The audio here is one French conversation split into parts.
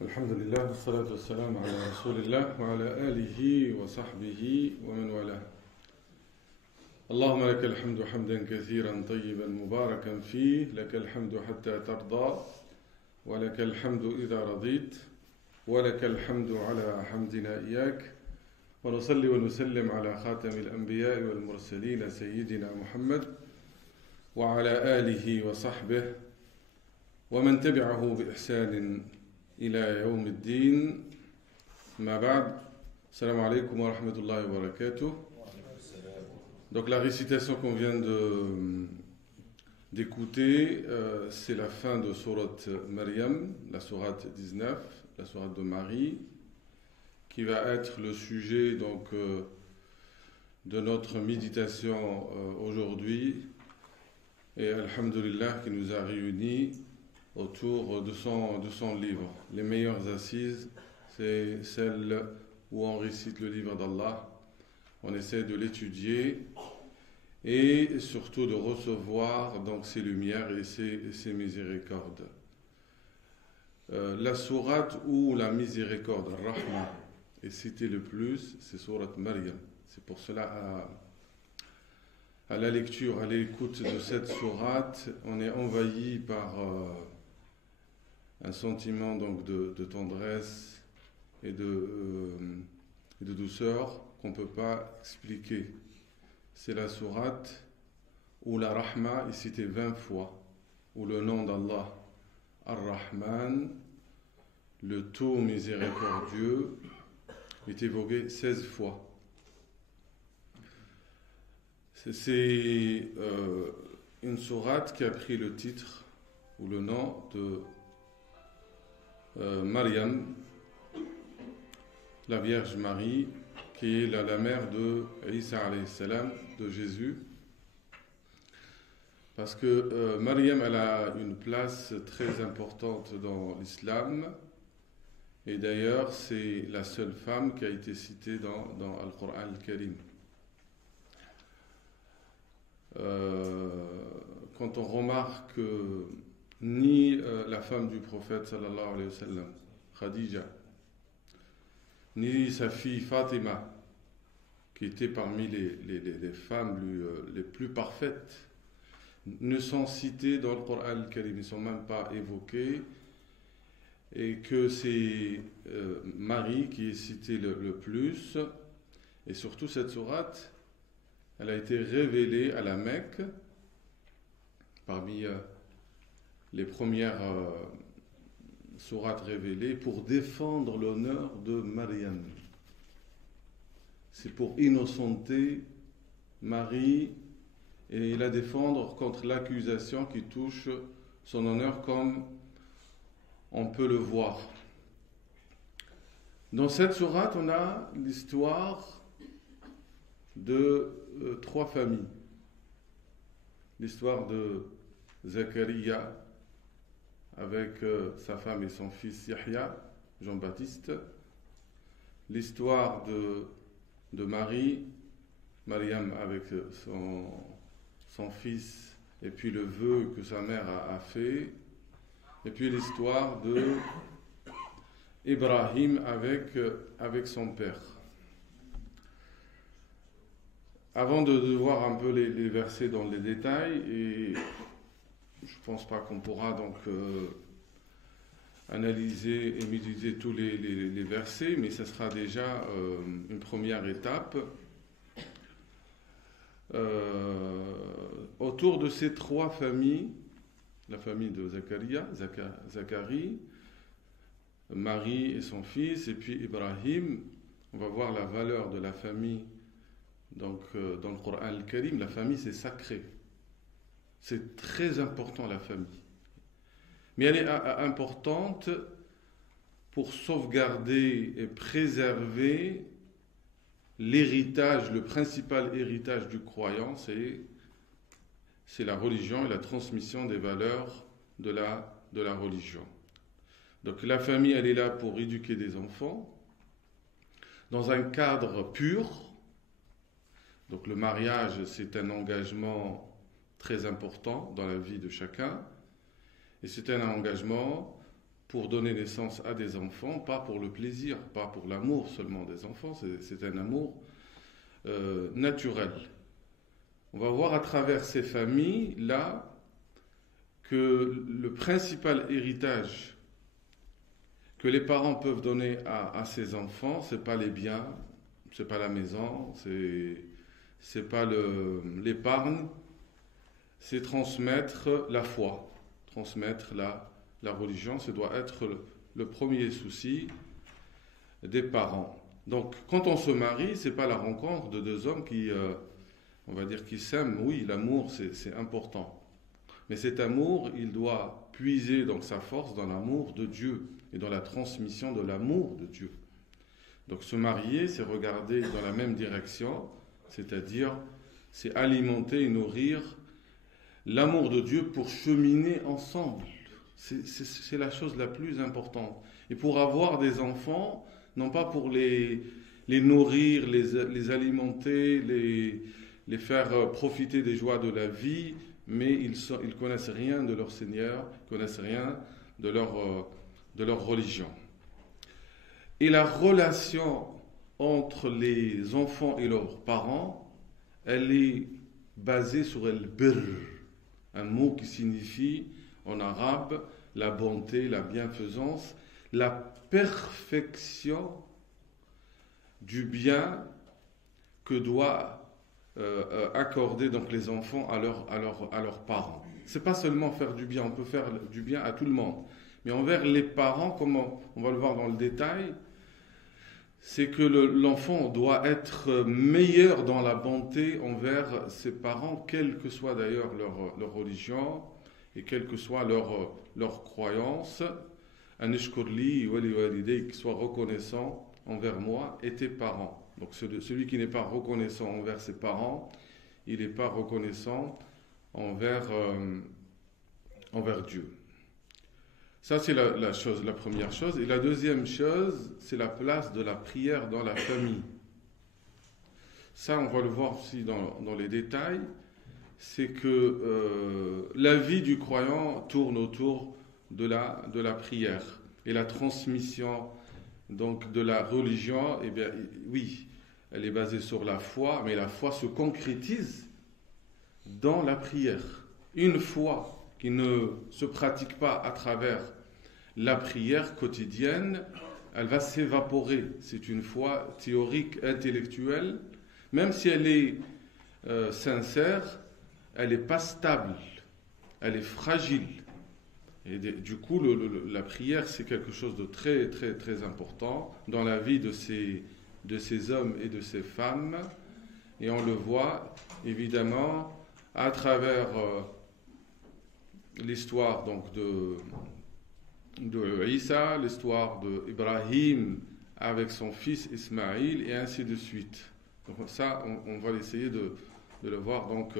الحمد لله والصلاة والسلام على رسول الله وعلى آله وصحبه ومن والاه. اللهم لك الحمد حمدا كثيرا طيبا مباركا فيه، لك الحمد حتى ترضى، ولك الحمد إذا رضيت، ولك الحمد على حمدنا إياك. ونصلي ونسلم على خاتم الأنبياء والمرسلين سيدنا محمد وعلى آله وصحبه ومن تبعه بإحسان إلى يوم الدين. ما بعد. Salam alaikum wa rahmatullahi wa barakatuh. Donc la récitation qu'on vient d'écouter, c'est la fin de sourate Maryam, la sourate 19, la sourate de Marie, qui va être le sujet donc de notre méditation aujourd'hui. Et alhamdulillah qui nous a réunis autour de son livre. Les meilleures assises, c'est celles où on récite le livre d'Allah, on essaie de l'étudier et surtout de recevoir donc ses lumières et ses miséricordes. La sourate où la miséricorde, Rahma, est citée le plus, c'est sourate Maryam. C'est pour cela à la lecture, à l'écoute de cette sourate, on est envahi par un sentiment donc de tendresse et de douceur qu'on ne peut pas expliquer. C'est la sourate où la Rahma est citée 20 fois, où le nom d'Allah, Ar-Rahman, le tout miséricordieux, est évoqué 16 fois. C'est une sourate qui a pris le titre ou le nom de Maryam, la Vierge Marie, qui est la mère de Isa alayhi salam, de Jésus. Parce que Maryam, elle a une place très importante dans l'islam. Et d'ailleurs, c'est la seule femme qui a été citée dans Al-Qur'an al-Karim. Quand on remarque que ni la femme du prophète sallallahu alayhi wa sallam, Khadija, ni sa fille Fatima, qui était parmi les femmes les plus parfaites, ne sont citées dans le Coran al-Karim, ils ne sont même pas évoquées, et que c'est Marie qui est citée le plus, et surtout cette sourate, elle a été révélée à la Mecque, parmi les premières sourates révélées, pour défendre l'honneur de Maryam. C'est pour innocenter Marie et la défendre contre l'accusation qui touche son honneur, comme on peut le voir. Dans cette sourate, on a l'histoire de 3 familles. L'histoire de Zacharia avec sa femme et son fils Yahya, Jean-Baptiste. L'histoire de Marie, Maryam avec son fils, et puis le vœu que sa mère a fait. Et puis l'histoire de Ibrahim avec son père. Avant de voir un peu les versets dans les détails, et je ne pense pas qu'on pourra donc analyser et méditer tous les versets, mais ce sera déjà une première étape. Autour de ces 3 familles, la famille de Zacharie, Marie et son fils, et puis Ibrahim, on va voir la valeur de la famille. Donc, dans le Coran al-Karim, la famille, c'est sacré. C'est très important, la famille. Mais elle est importante pour sauvegarder et préserver l'héritage, le principal héritage du croyant, c'est la religion et la transmission des valeurs de la religion. Donc, la famille, elle est là pour éduquer des enfants dans un cadre pur. Donc le mariage, c'est un engagement très important dans la vie de chacun. Et c'est un engagement pour donner naissance à des enfants, pas pour le plaisir, pas pour l'amour seulement des enfants, c'est un amour naturel. On va voir à travers ces familles-là que le principal héritage que les parents peuvent donner à ces enfants, c'est pas les biens, c'est pas la maison, c'est pas l'épargne, c'est transmettre la foi, transmettre la religion. Ce doit être le premier souci des parents. Donc, quand on se marie, c'est pas la rencontre de deux hommes qui, on va dire, qui s'aiment. Oui, l'amour, c'est important. Mais cet amour, il doit puiser donc sa force dans l'amour de Dieu et dans la transmission de l'amour de Dieu. Donc se marier, c'est regarder dans la même direction, c'est-à-dire c'est alimenter et nourrir l'amour de Dieu pour cheminer ensemble. C'est la chose la plus importante. Et pour avoir des enfants, non pas pour les nourrir, les alimenter, les faire profiter des joies de la vie, mais ils connaissent rien de leur Seigneur, ils connaissent rien de leur religion. Et la relation entre les enfants et leurs parents, elle est basée sur el-birr, un mot qui signifie en arabe la bonté, la bienfaisance, la perfection du bien que doit accorder donc les enfants à leurs parents. C'est pas seulement faire du bien, on peut faire du bien à tout le monde, mais envers les parents, comme on va le voir dans le détail, c'est que l'enfant doit être meilleur dans la bonté envers ses parents, quelle que soit d'ailleurs leur religion et quelle que soit leur croyance. Un ishkurli wali walidayk, qui soit reconnaissant envers moi et tes parents. Donc celui qui n'est pas reconnaissant envers ses parents, il n'est pas reconnaissant envers Dieu. Ça, c'est la première chose. Et la deuxième chose, c'est la place de la prière dans la famille. Ça, on va le voir aussi dans les détails. C'est que la vie du croyant tourne autour de la prière. Et la transmission donc, de la religion, eh bien, oui, elle est basée sur la foi, mais la foi se concrétise dans la prière. Une foi qui ne se pratique pas à travers la prière quotidienne, elle va s'évaporer. C'est une foi théorique, intellectuelle. Même si elle est sincère, elle n'est pas stable, elle est fragile. Et du coup, la prière, c'est quelque chose de très, très, très important dans la vie de ces hommes et de ces femmes. Et on le voit, évidemment, à travers l'histoire donc de Isa, l'histoire d'Ibrahim avec son fils Ismaïl, et ainsi de suite. Donc ça, on va essayer de le voir donc,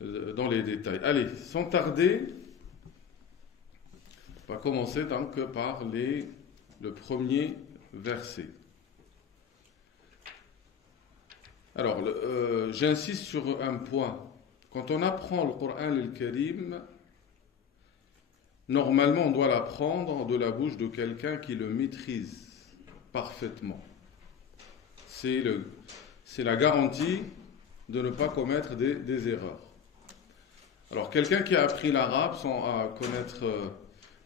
dans les détails. Allez, sans tarder, on va commencer donc par le premier verset. Alors, j'insiste sur un point. Quand on apprend le Coran al-Karim, normalement on doit l'apprendre de la bouche de quelqu'un qui le maîtrise parfaitement. C'est la garantie de ne pas commettre des erreurs. Alors, quelqu'un qui a appris l'arabe sans connaître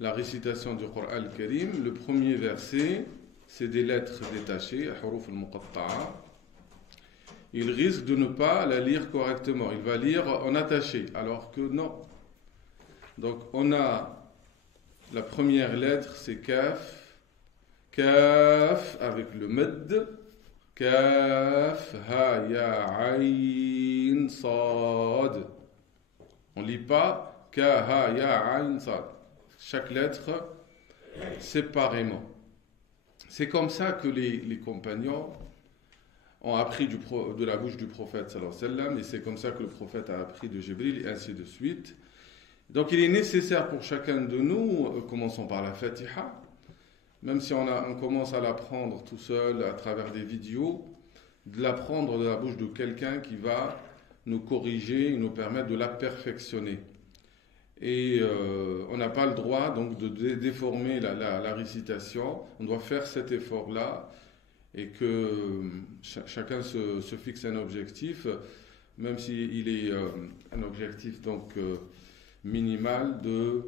la récitation du Coran al-Karim, le premier verset, c'est des lettres détachées, huruf al-muqatta'a. Il risque de ne pas la lire correctement. Il va lire en attaché, alors que non. Donc, on a la première lettre, c'est kaf. Kaf avec le med. Kaf, ha, ya, ayn, sad. On ne lit pas ka, ha, ya, ayn, sad. Chaque lettre séparément. C'est comme ça que les compagnons ont appris de la bouche du prophète sallallahu alayhi wa sallam, et c'est comme ça que le prophète a appris de Jibril, et ainsi de suite. Donc il est nécessaire pour chacun de nous, commençons par la Fatiha, même si on commence à l'apprendre tout seul à travers des vidéos, de l'apprendre de la bouche de quelqu'un qui va nous corriger et nous permettre de la perfectionner. Et on n'a pas le droit donc de déformer la récitation. On doit faire cet effort-là et que chacun se fixe un objectif, même s'il est un objectif donc minimal de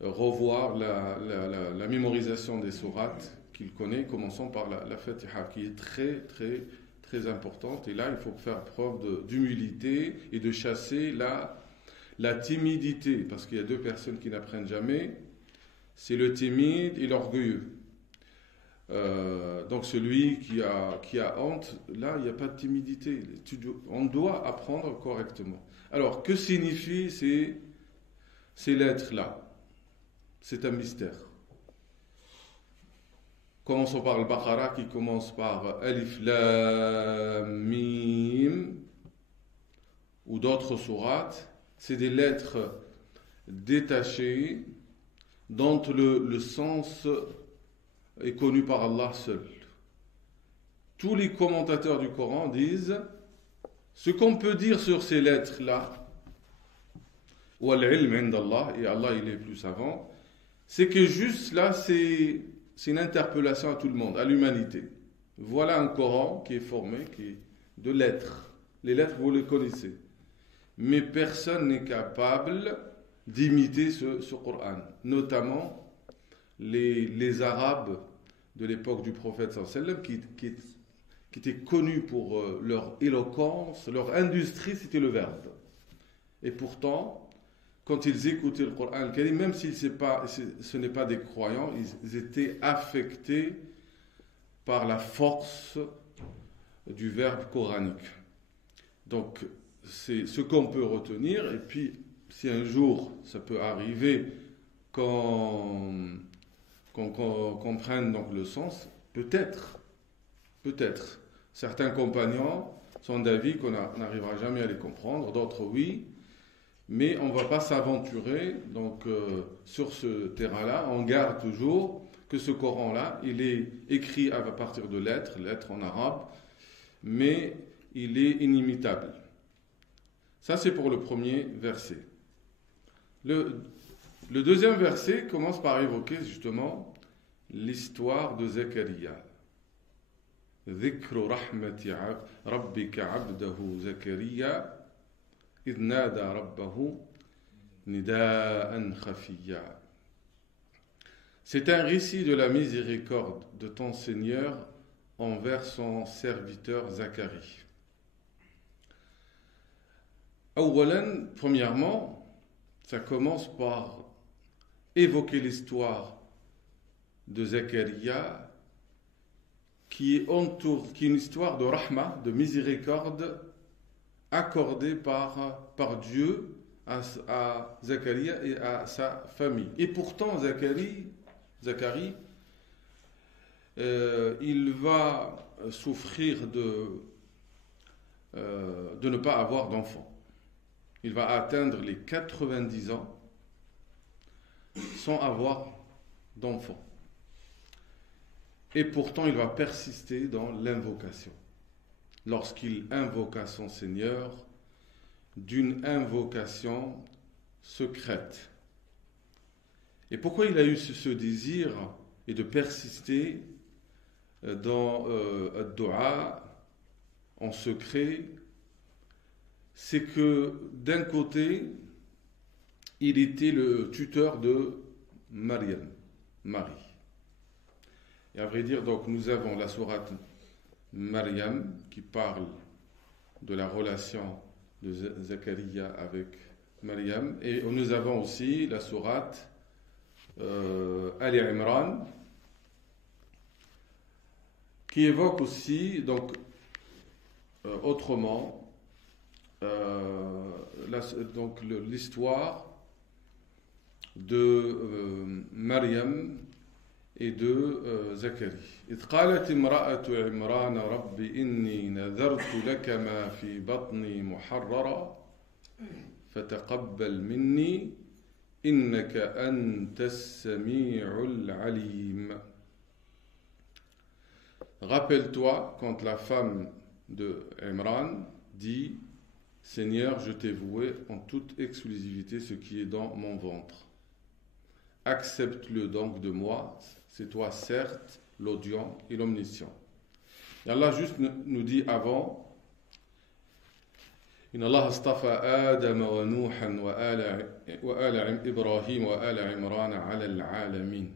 revoir la mémorisation des sourates qu'il connaît, commençant par la Fatiha, qui est très très très importante. Et là, il faut faire preuve d'humilité et de chasser la timidité, parce qu'il y a deux personnes qui n'apprennent jamais, c'est le timide et l'orgueilleux. Donc celui qui a honte, là, il n'y a pas de timidité. On doit apprendre correctement. Alors, que signifient ces lettres-là? C'est un mystère. Commençons par le Baqara qui commence par Alif Lam Mim ou d'autres sourates. C'est des lettres détachées dont le sens est connu par Allah seul. Tous les commentateurs du Coran disent ce qu'on peut dire sur ces lettres-là, wal-ilm indallah, et Allah il est plus savant, c'est que juste là c'est une interpellation à tout le monde, à l'humanité. Voilà un Coran qui est formé de lettres. Les lettres, vous les connaissez. Mais personne n'est capable d'imiter ce Coran. Notamment les Arabes de l'époque du prophète sallallahu alayhi wa sallam qui étaient connus pour leur éloquence, leur industrie, c'était le verbe. Et pourtant, quand ils écoutaient le Coran, même si ce n'est pas des croyants, ils étaient affectés par la force du verbe coranique. Donc, c'est ce qu'on peut retenir. Et puis, si un jour, ça peut arriver qu'on comprenne donc le sens, peut-être, certains compagnons sont d'avis qu'on n'arrivera jamais à les comprendre, d'autres oui. Mais on ne va pas s'aventurer donc, sur ce terrain-là. On garde toujours que ce Coran-là, il est écrit à partir de lettres en arabe, mais il est inimitable. Ça, c'est pour le premier verset. Le deuxième verset commence par évoquer justement l'histoire de Zacharia. Dhikru rahmati rabbika abdahu Zacharia إذ نادى ربه نداء خفيا. C'est un récit de la miséricorde de ton Seigneur envers son serviteur Zacharie. Premièrement, ça commence par évoquer l'histoire de Zacharia qui est une histoire de rahma, de miséricorde accordé par Dieu à Zacharia et à sa famille. Et pourtant, Zacharie, il va souffrir de ne pas avoir d'enfant. Il va atteindre les 90 ans sans avoir d'enfant. Et pourtant, il va persister dans l'invocation. Lorsqu'il invoqua son Seigneur d'une invocation secrète. Et pourquoi il a eu ce désir et de persister dans ad-du'a en secret? C'est que d'un côté, il était le tuteur de Marie. Et à vrai dire, donc, nous avons la sourate Maryam qui parle de la relation de Zacharia avec Maryam, et nous avons aussi la sourate Ali Imran qui évoque aussi donc autrement l'histoire de Maryam et de Zacharie. إذ قالت امرأة عمران رب إني نذرت لك ما في بطني محررا فتقبل مني إنك أنت السميع العليم. Rappelle-toi quand la femme de Imran dit Seigneur, je t'ai voué en toute exclusivité ce qui est dans mon ventre. Accepte-le donc de moi, c'est toi certes l'audient et l'omniscient. Et Allah juste nous dit avant, إن الله اصطفى آدم ونوحا وآل إبراهيم وآل عمران على العالمين.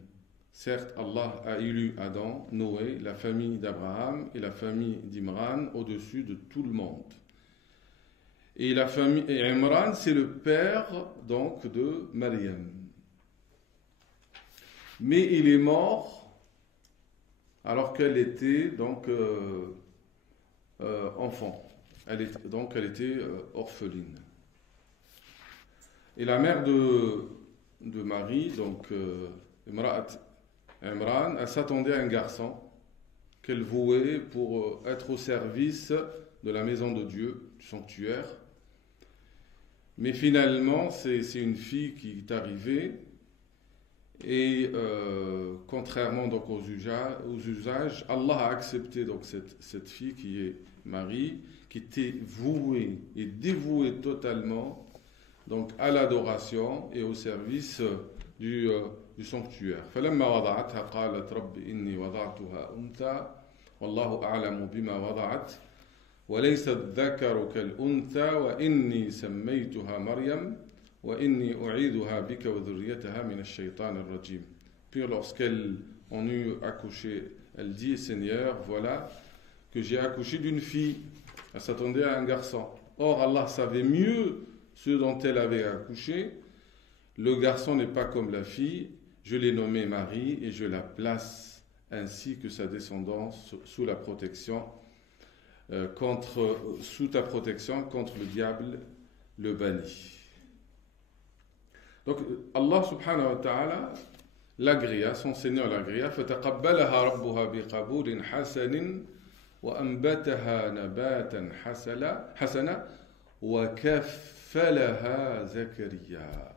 Certes, Allah a élu Adam, Noé, la famille d'Abraham et la famille d'Imran au-dessus de tout le monde. Et la famille Imran, c'est le père donc de Maryam. Mais il est mort alors qu'elle était donc enfant. Elle était orpheline. Et la mère de Marie, donc Imran, elle s'attendait à un garçon qu'elle vouait pour être au service de la maison de Dieu, du sanctuaire. Mais finalement, c'est une fille qui est arrivée et contrairement donc aux usages, Allah a accepté donc cette fille qui est Marie, qui était vouée et dévouée totalement donc à l'adoration et au service du sanctuaire. فلما وضعتها قالت رب إني وضعتها أنثى والله أعلم بما وضعت وليس الذكر كالأنثى وإني سميتها مريم وإني أعيذها بك وذريتها من الشيطان الرجيم. Puis lorsqu'elle en eut accouché, elle dit Seigneur, voilà que j'ai accouché d'une fille. Elle s'attendait à un garçon. Or Allah savait mieux ce dont elle avait accouché. Le garçon n'est pas comme la fille. Je l'ai nommée Marie et je la place ainsi que sa descendance sous la protection sous ta protection contre le diable le banni. Donc Allah subhanahu wa ta'ala l'agréa, son Seigneur l'agréa, فَتَقَبَّلَهَا رَبُّهَا بِقَبُولٍ حَسَنٍ وَأَنْبَتَهَا نَبَاتًا حَسَنًا وَكَفَّلَهَا زَكَرِيَّا.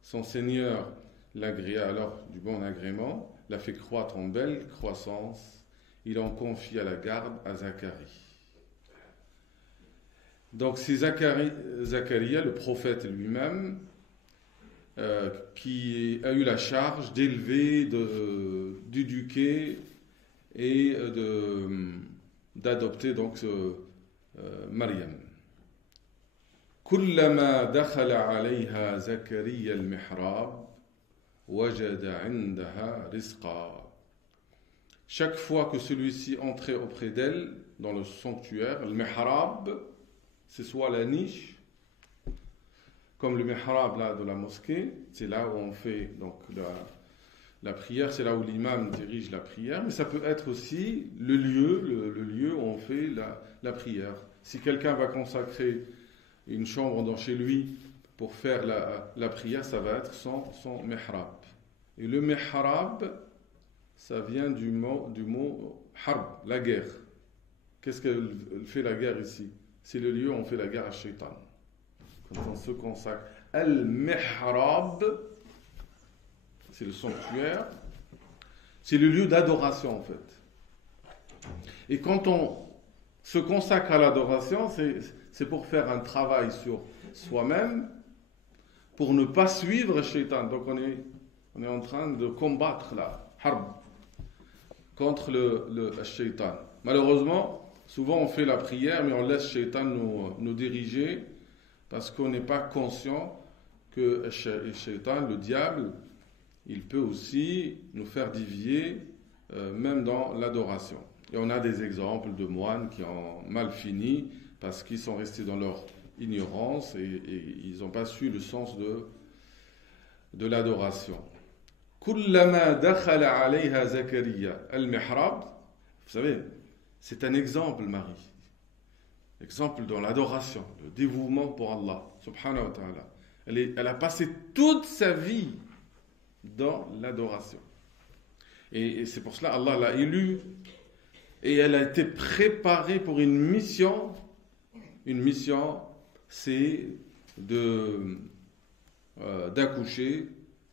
Son Seigneur l'agréa alors du bon agrément, l'a fait croître en belle croissance, il en confie à la garde à Zacharie. Donc c'est Zacharia, le prophète lui-même, qui a eu la charge d'élever, d'éduquer et d'adopter donc Maryam. كلما دخل عليها زكريا المحراب وجد عندها رزقا. Chaque fois que celui-ci entrait auprès d'elle dans le sanctuaire, le mihrab, c'est soit la niche, comme le mihrab là de la mosquée, c'est là où on fait donc la prière, c'est là où l'imam dirige la prière, mais ça peut être aussi le lieu où on fait la prière. Si quelqu'un va consacrer une chambre dans chez lui pour faire la prière, ça va être son mihrab. Et le mihrab, ça vient du mot harb, la guerre. Qu'est-ce qu'elle fait la guerre ici? C'est le lieu où on fait la guerre à Shaitan. Quand on se consacre. Al-Mihrab, c'est le sanctuaire, c'est le lieu d'adoration en fait. Et quand on se consacre à l'adoration, c'est pour faire un travail sur soi-même, pour ne pas suivre Shaitan. Donc on est en train de combattre la harb contre le Shaitan. Malheureusement, souvent on fait la prière, mais on laisse Shaitan nous diriger parce qu'on n'est pas conscient que le Shaitan, le diable, il peut aussi nous faire dévier, même dans l'adoration. Et on a des exemples de moines qui ont mal fini parce qu'ils sont restés dans leur ignorance et ils n'ont pas su le sens de l'adoration. كلما دخل عليها زكريا المحراب, vous savez, c'est un exemple, Marie. Exemple dans l'adoration, le dévouement pour Allah, subhanahu wa ta'ala. Elle a passé toute sa vie dans l'adoration. Et c'est pour cela Allah l'a élue et elle a été préparée pour une mission. Une mission, c'est d'accoucher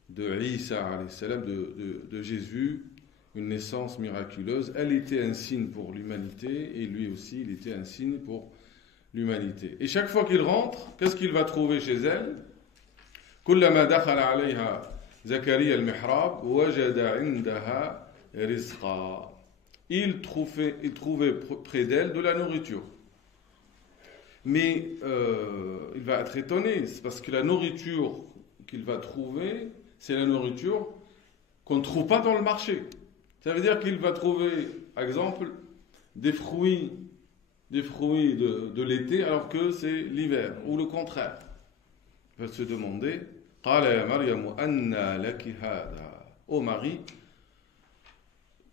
de Isa alayhi salam, de Jésus, une naissance miraculeuse. Elle était un signe pour l'humanité et lui aussi, il était un signe pour l'humanité. Et chaque fois qu'il rentre, qu'est-ce qu'il va trouver chez elle? كلما دخل عليها زكريا المحراب وجد عندها رزقا. Il trouvait près d'elle de la nourriture. Mais il va être étonné, c'est parce que la nourriture qu'il va trouver, c'est la nourriture qu'on ne trouve pas dans le marché. Ça veut dire qu'il va trouver, par exemple, des fruits de l'été alors que c'est l'hiver, ou le contraire. Il va se demander, قال يا مريم أنى لك هذا. Ô Marie,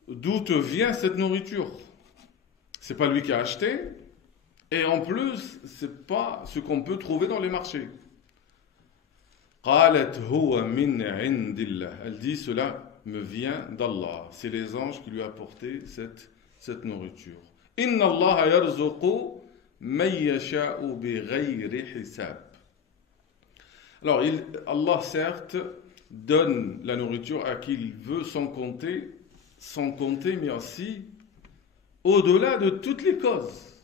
d'où te vient cette nourriture? C'est pas lui qui a acheté, et en plus, c'est pas ce qu'on peut trouver dans les marchés. قالت هو من عند الله. Elle dit, cela me vient d'Allah. C'est les anges qui lui apportaient cette nourriture. إن الله يرزق من يشاء بغير حساب. Alors, Allah, certes, donne la nourriture à qui il veut sans compter, mais aussi au-delà de toutes les causes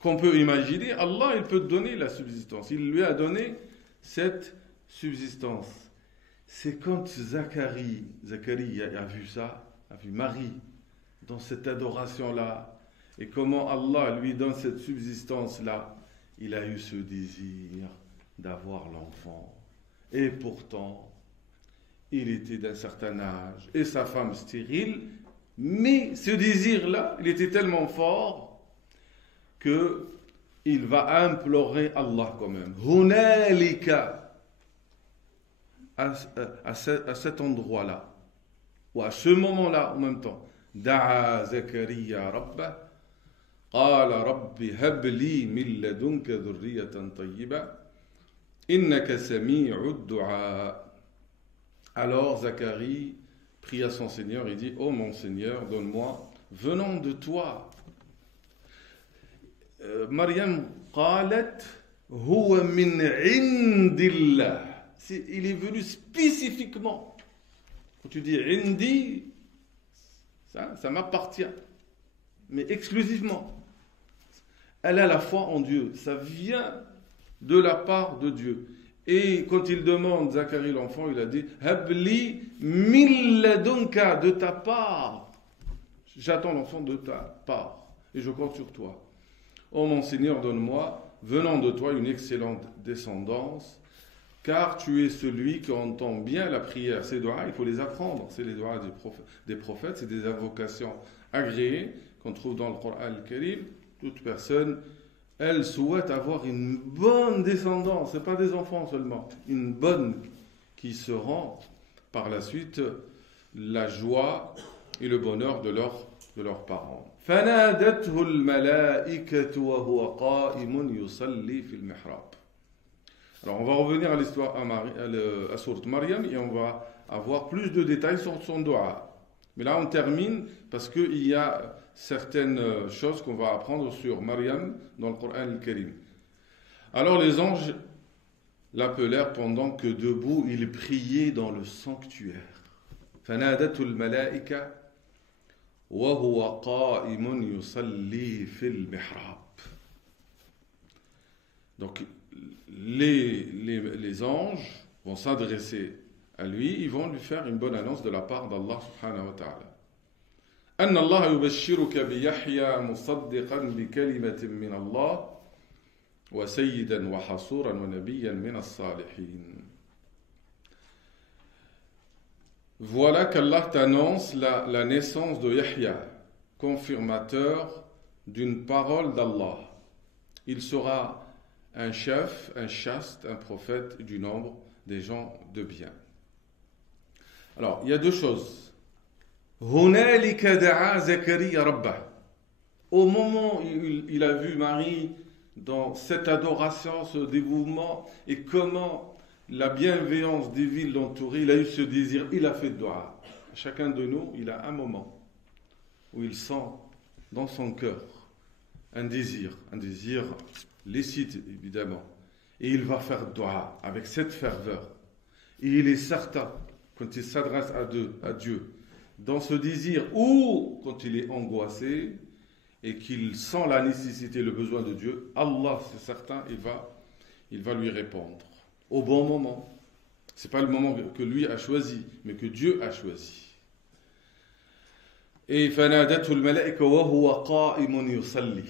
qu'on peut imaginer. Allah, il peut donner la subsistance. Il lui a donné cette subsistance. C'est quand Zacharie a vu ça, a vu Marie dans cette adoration-là, et comment Allah lui donne cette subsistance-là, il a eu ce désir d'avoir l'enfant. Et pourtant, il était d'un certain âge, et sa femme stérile, mais ce désir-là, il était tellement fort que il va implorer Allah quand même. Hunalika, à cet endroit-là, ou à ce moment-là en même temps, da'a Zakaria rabbah, qala rabbi habli min ladunka dhurriyatan tayyiba innaka sami'ud du'a. Alors Zacharie prie à son Seigneur et dit, ô mon Seigneur, donne-moi venant de toi. Maryam qalat huwa min indillah. Il est venu spécifiquement. Quand tu dis indi, ça m'appartient, mais exclusivement. Elle a la foi en Dieu, ça vient de la part de Dieu. Et quand il demande Zacharie l'enfant, il a dit habli min ladunka, de ta part. J'attends l'enfant de ta part et je compte sur toi. Ô mon Seigneur, donne-moi venant de toi une excellente descendance, car tu es celui qui entend bien la prière. Ces doigts, il faut les apprendre. C'est les doigts des prophètes, c'est des invocations agréées qu'on trouve dans le Coran al-Karim. Toute personne, elle souhaite avoir une bonne descendance, ce n'est pas des enfants seulement, une bonne qui se rend par la suite la joie et le bonheur de leurs parents. فنادته الملائكة وهو قائم يصلي في المحراب. Alors on va revenir à l'histoire à sourate Maryam et on va avoir plus de détails sur son dua. Mais là on termine parce qu'il y a certaines choses qu'on va apprendre sur Maryam dans le Coran al-Karim. Alors les anges l'appelèrent pendant que debout il priait dans le sanctuaire. فنادته الملائكة وهو قائم يصلي في المحراب. Donc les anges vont s'adresser à lui, ils vont lui faire une bonne annonce de la part d'Allah subhanahu wa ta'ala. أن الله يبشرك بيحيى مصدقا بكلمة من الله وسيدا وحصورا ونبيا من الصالحين. Voilà qu'Allah t'annonce la naissance de Yahya, confirmateur d'une parole d'Allah. Il sera un chef, un chaste, un prophète du nombre des gens de bien. Alors, il y a deux choses. Hunalika da'a Zakaria rabbah. Au moment où il a vu Marie dans cette adoration, ce dévouement, et comment la bienveillance divine l'entourait, il a eu ce désir, il a fait dua. Chacun de nous, il a un moment où il sent dans son cœur un désir licite évidemment, et il va faire dua avec cette ferveur. Et il est certain, quand il s'adresse à Dieu, dans ce désir, ou quand il est angoissé, et qu'il sent la nécessité, le besoin de Dieu, Allah, c'est certain, il va lui répondre au bon moment. Ce n'est pas le moment que lui a choisi, mais que Dieu a choisi. Et فَنَادَتْهُ الْمَلَائِكَةُ وَهُوَ قَائِمٌ يُصَلِّي.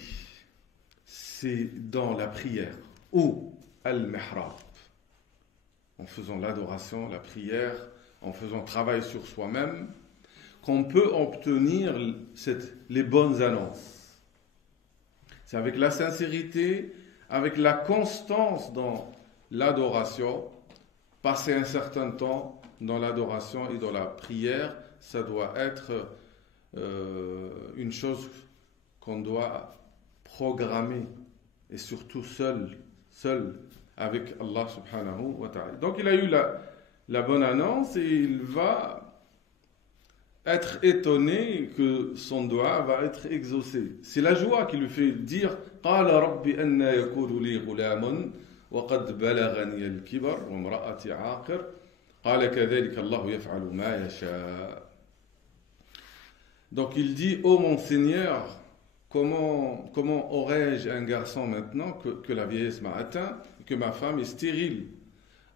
C'est dans la prière, ou al-mihrab, en faisant l'adoration, la prière, en faisant travail sur soi-même, qu'on peut obtenir les bonnes annonces. C'est avec la sincérité, avec la constance dans l'adoration, passer un certain temps dans l'adoration et dans la prière, ça doit être une chose qu'on doit programmer, et surtout seul avec Allah subhanahu wa ta'ala. Donc il a eu la bonne annonce et il va être étonné que son doigt va être exaucé. C'est la joie qui lui fait dire قال رب أن يكون لي غلام وقد بلغني الكبر وامرأتي عاقر قال كذلك الله يفعل ما يشاء. Donc il dit, ô mon Seigneur, comment aurais-je un garçon maintenant que la vieillesse m'a atteint, que ma femme est stérile?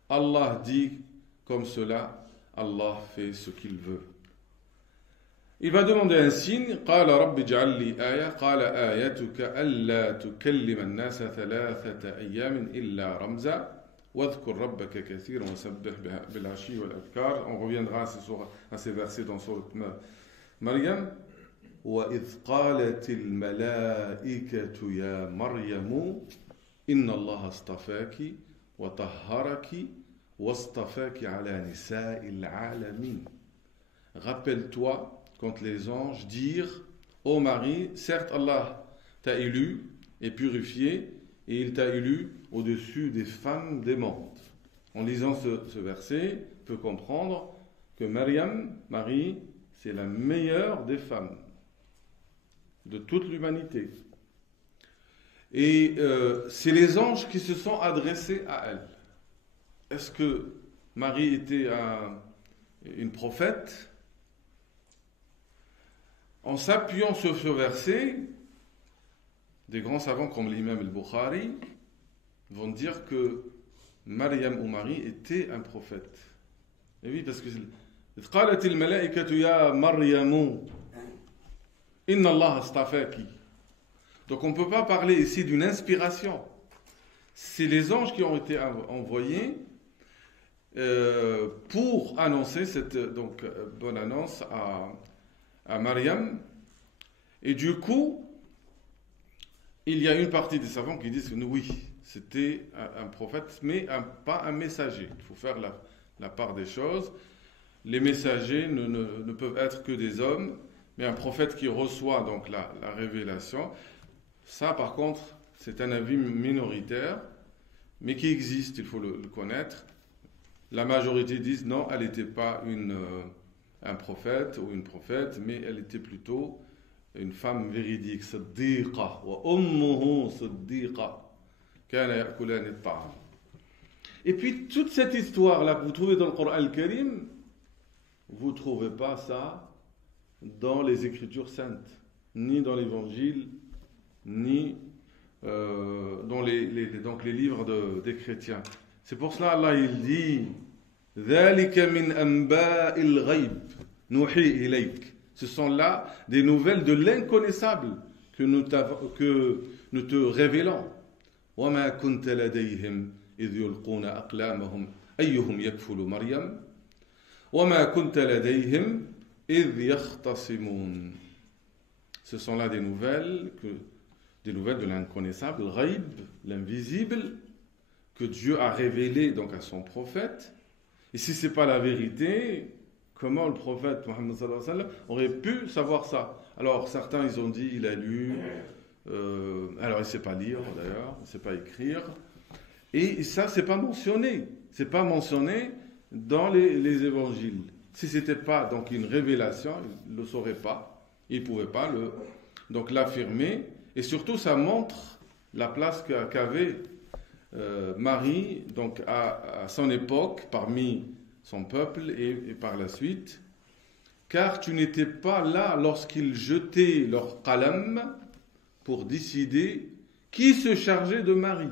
Allah dit comme cela, Allah fait ce qu'il veut. Il va demander un signe. قال رب اجعل لي آية قال آيتك ألا تكلم الناس 3 أيام إلا رمزا واذكر ربك كثيرا وسبح بالعشي والأبكار. On reviendra à ces versets dans sourate Maryam. وإذ قالت الملائكة يا مريم إن الله اصطفاك وطهرك واصطفاك على نساء العالمين. Rappelle-toi quand les anges dirent, ô Marie, certes Allah t'a élu et purifié, et il t'a élu au-dessus des femmes des mondes. En lisant ce verset, on peut comprendre que Marie, c'est la meilleure des femmes de toute l'humanité. Et c'est les anges qui se sont adressés à elle. Est-ce que Marie était une prophète? En s'appuyant sur ce verset, des grands savants comme l'imam al-Bukhari vont dire que Maryam ou Marie était un prophète. Et oui, parce que إذ قالت الملائكة يا مريم إن الله اصطفاك. Donc on ne peut pas parler ici d'une inspiration. C'est les anges qui ont été envoyés pour annoncer cette bonne annonce à Maryam. Et du coup, il y a une partie des savants qui disent que oui, c'était un prophète, mais pas un messager. Il faut faire la part des choses. Les messagers ne peuvent être que des hommes, mais un prophète qui reçoit donc la révélation, ça par contre, c'est un avis minoritaire, mais qui existe, il faut le connaître. La majorité disent non, elle n'était pas un prophète ou une prophète, mais elle était plutôt une femme véridique, صديقة وأمه صديقة كان يأكلان الطعام. Et puis toute cette histoire-là que vous trouvez dans le Coran al-Karim, vous ne trouvez pas ça dans les Écritures saintes, ni dans l'Évangile, ni dans les livres des chrétiens. C'est pour cela Allah il dit ذَلِكَ مِنْ أَنْبَاءِ الْغَيْبِ نُوحِي إِلَيْكَ. Ce sont là des nouvelles de l'inconnaissable que nous te révélons. وَمَا كُنْتَ لَدَيْهِمْ إِذْ يُلْقُونَ أَقْلَامَهُمْ أَيُّهُمْ يَكْفُلُ مَرْيَمَ وَمَا كُنْتَ لَدَيْهِمْ إِذْ يَخْتَصِمُونَ. Ce sont là des nouvelles de l'inconnaissable, ghaib, l'invisible, que Dieu a révélé donc à son prophète. Et si ce n'est pas la vérité, comment le prophète Mohammed sallallahu alayhi wa sallam aurait pu savoir ça? Alors certains ils ont dit il a lu, alors il ne sait pas lire d'ailleurs, il ne sait pas écrire, et ça c'est pas mentionné dans les évangiles. Si c'était pas donc une révélation, il ne le saurait pas, il ne pouvait pas donc l'affirmer, et surtout ça montre la place qu'avait Marie donc à son époque parmi son peuple et par la suite, car tu n'étais pas là lorsqu'ils jetaient leur qalam, pour décider qui se chargeait de Marie.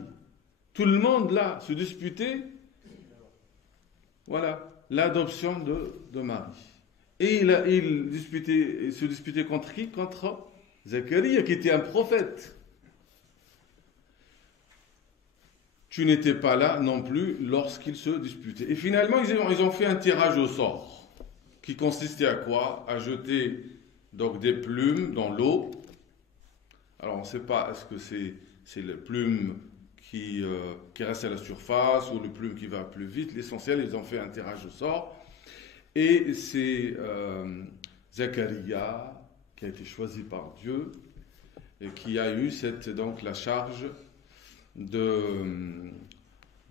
Tout le monde là se disputait, voilà, l'adoption de Marie. Et il se disputait contre qui? Contre Zacharie, qui était un prophète. Tu n'étais pas là non plus lorsqu'ils se disputaient. Et finalement, ils ont fait un tirage au sort, qui consistait à quoi? À jeter donc des plumes dans l'eau. Alors on ne sait pas, est-ce que c'est les plumes qui restent à la surface ou les plumes qui va plus vite. L'essentiel, ils ont fait un tirage au sort. Et c'est Zacharia qui a été choisi par Dieu et qui a eu donc la charge de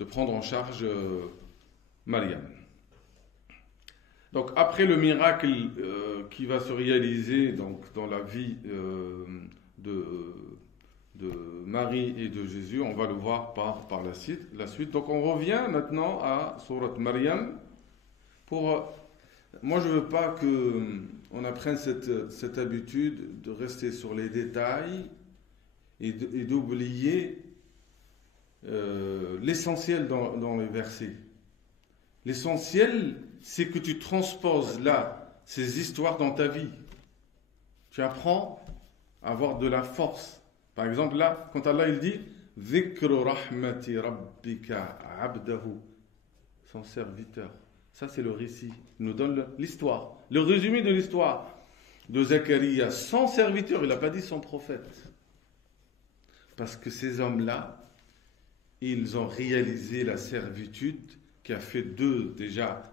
prendre en charge Mariam. Donc après le miracle qui va se réaliser donc, dans la vie de Marie et de Jésus, on va le voir par la suite. Donc on revient maintenant à Sourate Mariam. Moi je ne veux pas qu'on apprenne cette habitude de rester sur les détails et d'oublier l'essentiel dans les versets. L'essentiel, c'est que tu transposes là ces histoires dans ta vie. Tu apprends à avoir de la force. Par exemple, là, quand Allah il dit Dhikru rahmati rabbika abdahu, son serviteur. Ça, c'est le récit. Il nous donne l'histoire. Le résumé de l'histoire de Zacharia, son serviteur, il n'a pas dit son prophète. Parce que ces hommes-là, ils ont réalisé la servitude qui a fait d'eux déjà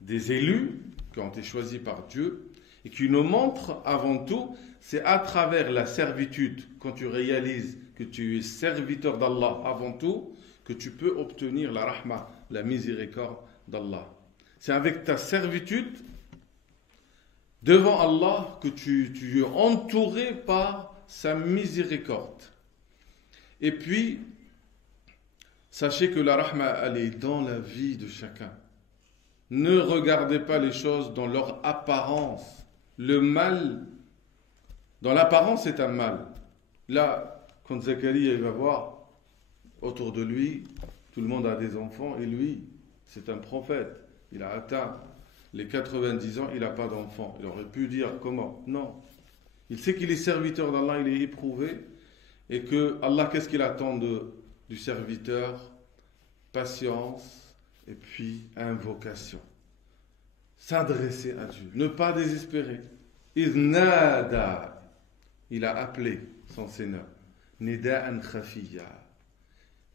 des élus qui ont été choisis par Dieu et qui nous montrent avant tout, c'est à travers la servitude, quand tu réalises que tu es serviteur d'Allah avant tout, que tu peux obtenir la rahma, la miséricorde d'Allah. C'est avec ta servitude devant Allah que tu es entouré par sa miséricorde. Et puis, sachez que la rahma, elle est dans la vie de chacun. Ne regardez pas les choses dans leur apparence. Le mal, dans l'apparence, c'est un mal. Là, quand Zacharie va voir autour de lui, tout le monde a des enfants, et lui, c'est un prophète. Il a atteint les 90 ans, il n'a pas d'enfant. Il aurait pu dire comment? Non. Il sait qu'il est serviteur d'Allah, il est éprouvé, et que Allah, qu'est-ce qu'il attend du serviteur? Patience, et puis invocation. S'adresser à Dieu, ne pas désespérer. Iznada, il a appelé son Seigneur. Nida'an khafiya,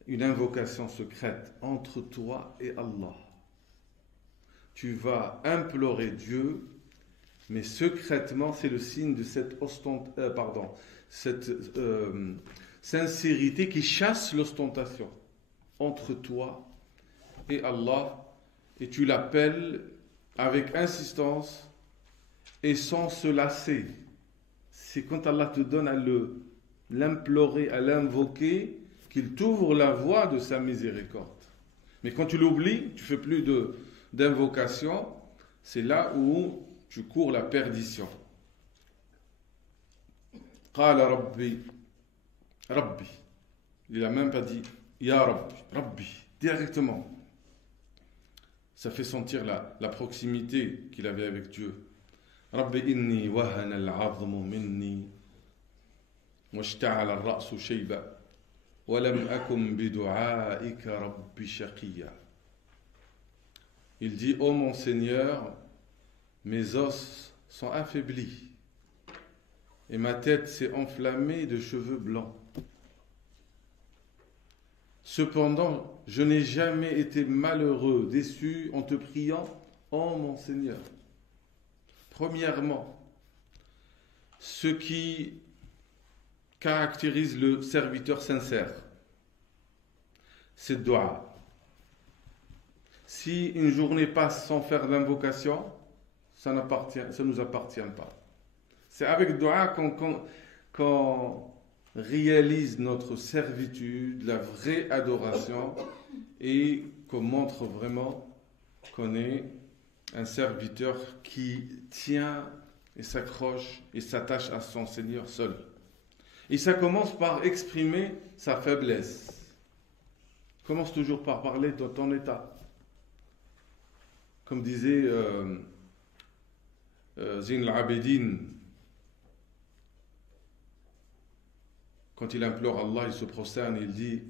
une invocation secrète entre toi et Allah. Tu vas implorer Dieu, mais secrètement, c'est le signe de cette sincérité qui chasse l'ostentation entre toi et Allah, et tu l'appelles avec insistance et sans se lasser. C'est quand Allah te donne à l'implorer, à l'invoquer, qu'il t'ouvre la voie de sa miséricorde. Mais quand tu l'oublies, tu fais plus d'invocation, c'est là où tu cours la perdition. Qala Rabbi, Rabbi. Il n'a même pas dit Ya Rabbi, Rabbi, directement. Ça fait sentir la proximité qu'il avait avec Dieu. Rabbi inni wahana al-'azmu minni washta'ala ar-ra'su shayba wa lam akum bidu'aika rabbi shaqiya. Il dit, ô mon Seigneur, mes os sont affaiblis et ma tête s'est enflammée de cheveux blancs. Cependant, je n'ai jamais été malheureux, déçu en te priant, ô mon Seigneur. Premièrement, ce qui caractérise le serviteur sincère, c'est le dua. Si une journée passe sans faire d'invocation, ça ne nous appartient pas. C'est avec dua qu'on réalise notre servitude, la vraie adoration, et qu'on montre vraiment qu'on est un serviteur qui tient et s'accroche et s'attache à son Seigneur seul. Et ça commence par exprimer sa faiblesse. Commence toujours par parler de ton état. Comme disait Zayn al-Abidin, quand il implore Allah, il se prosterne, il dit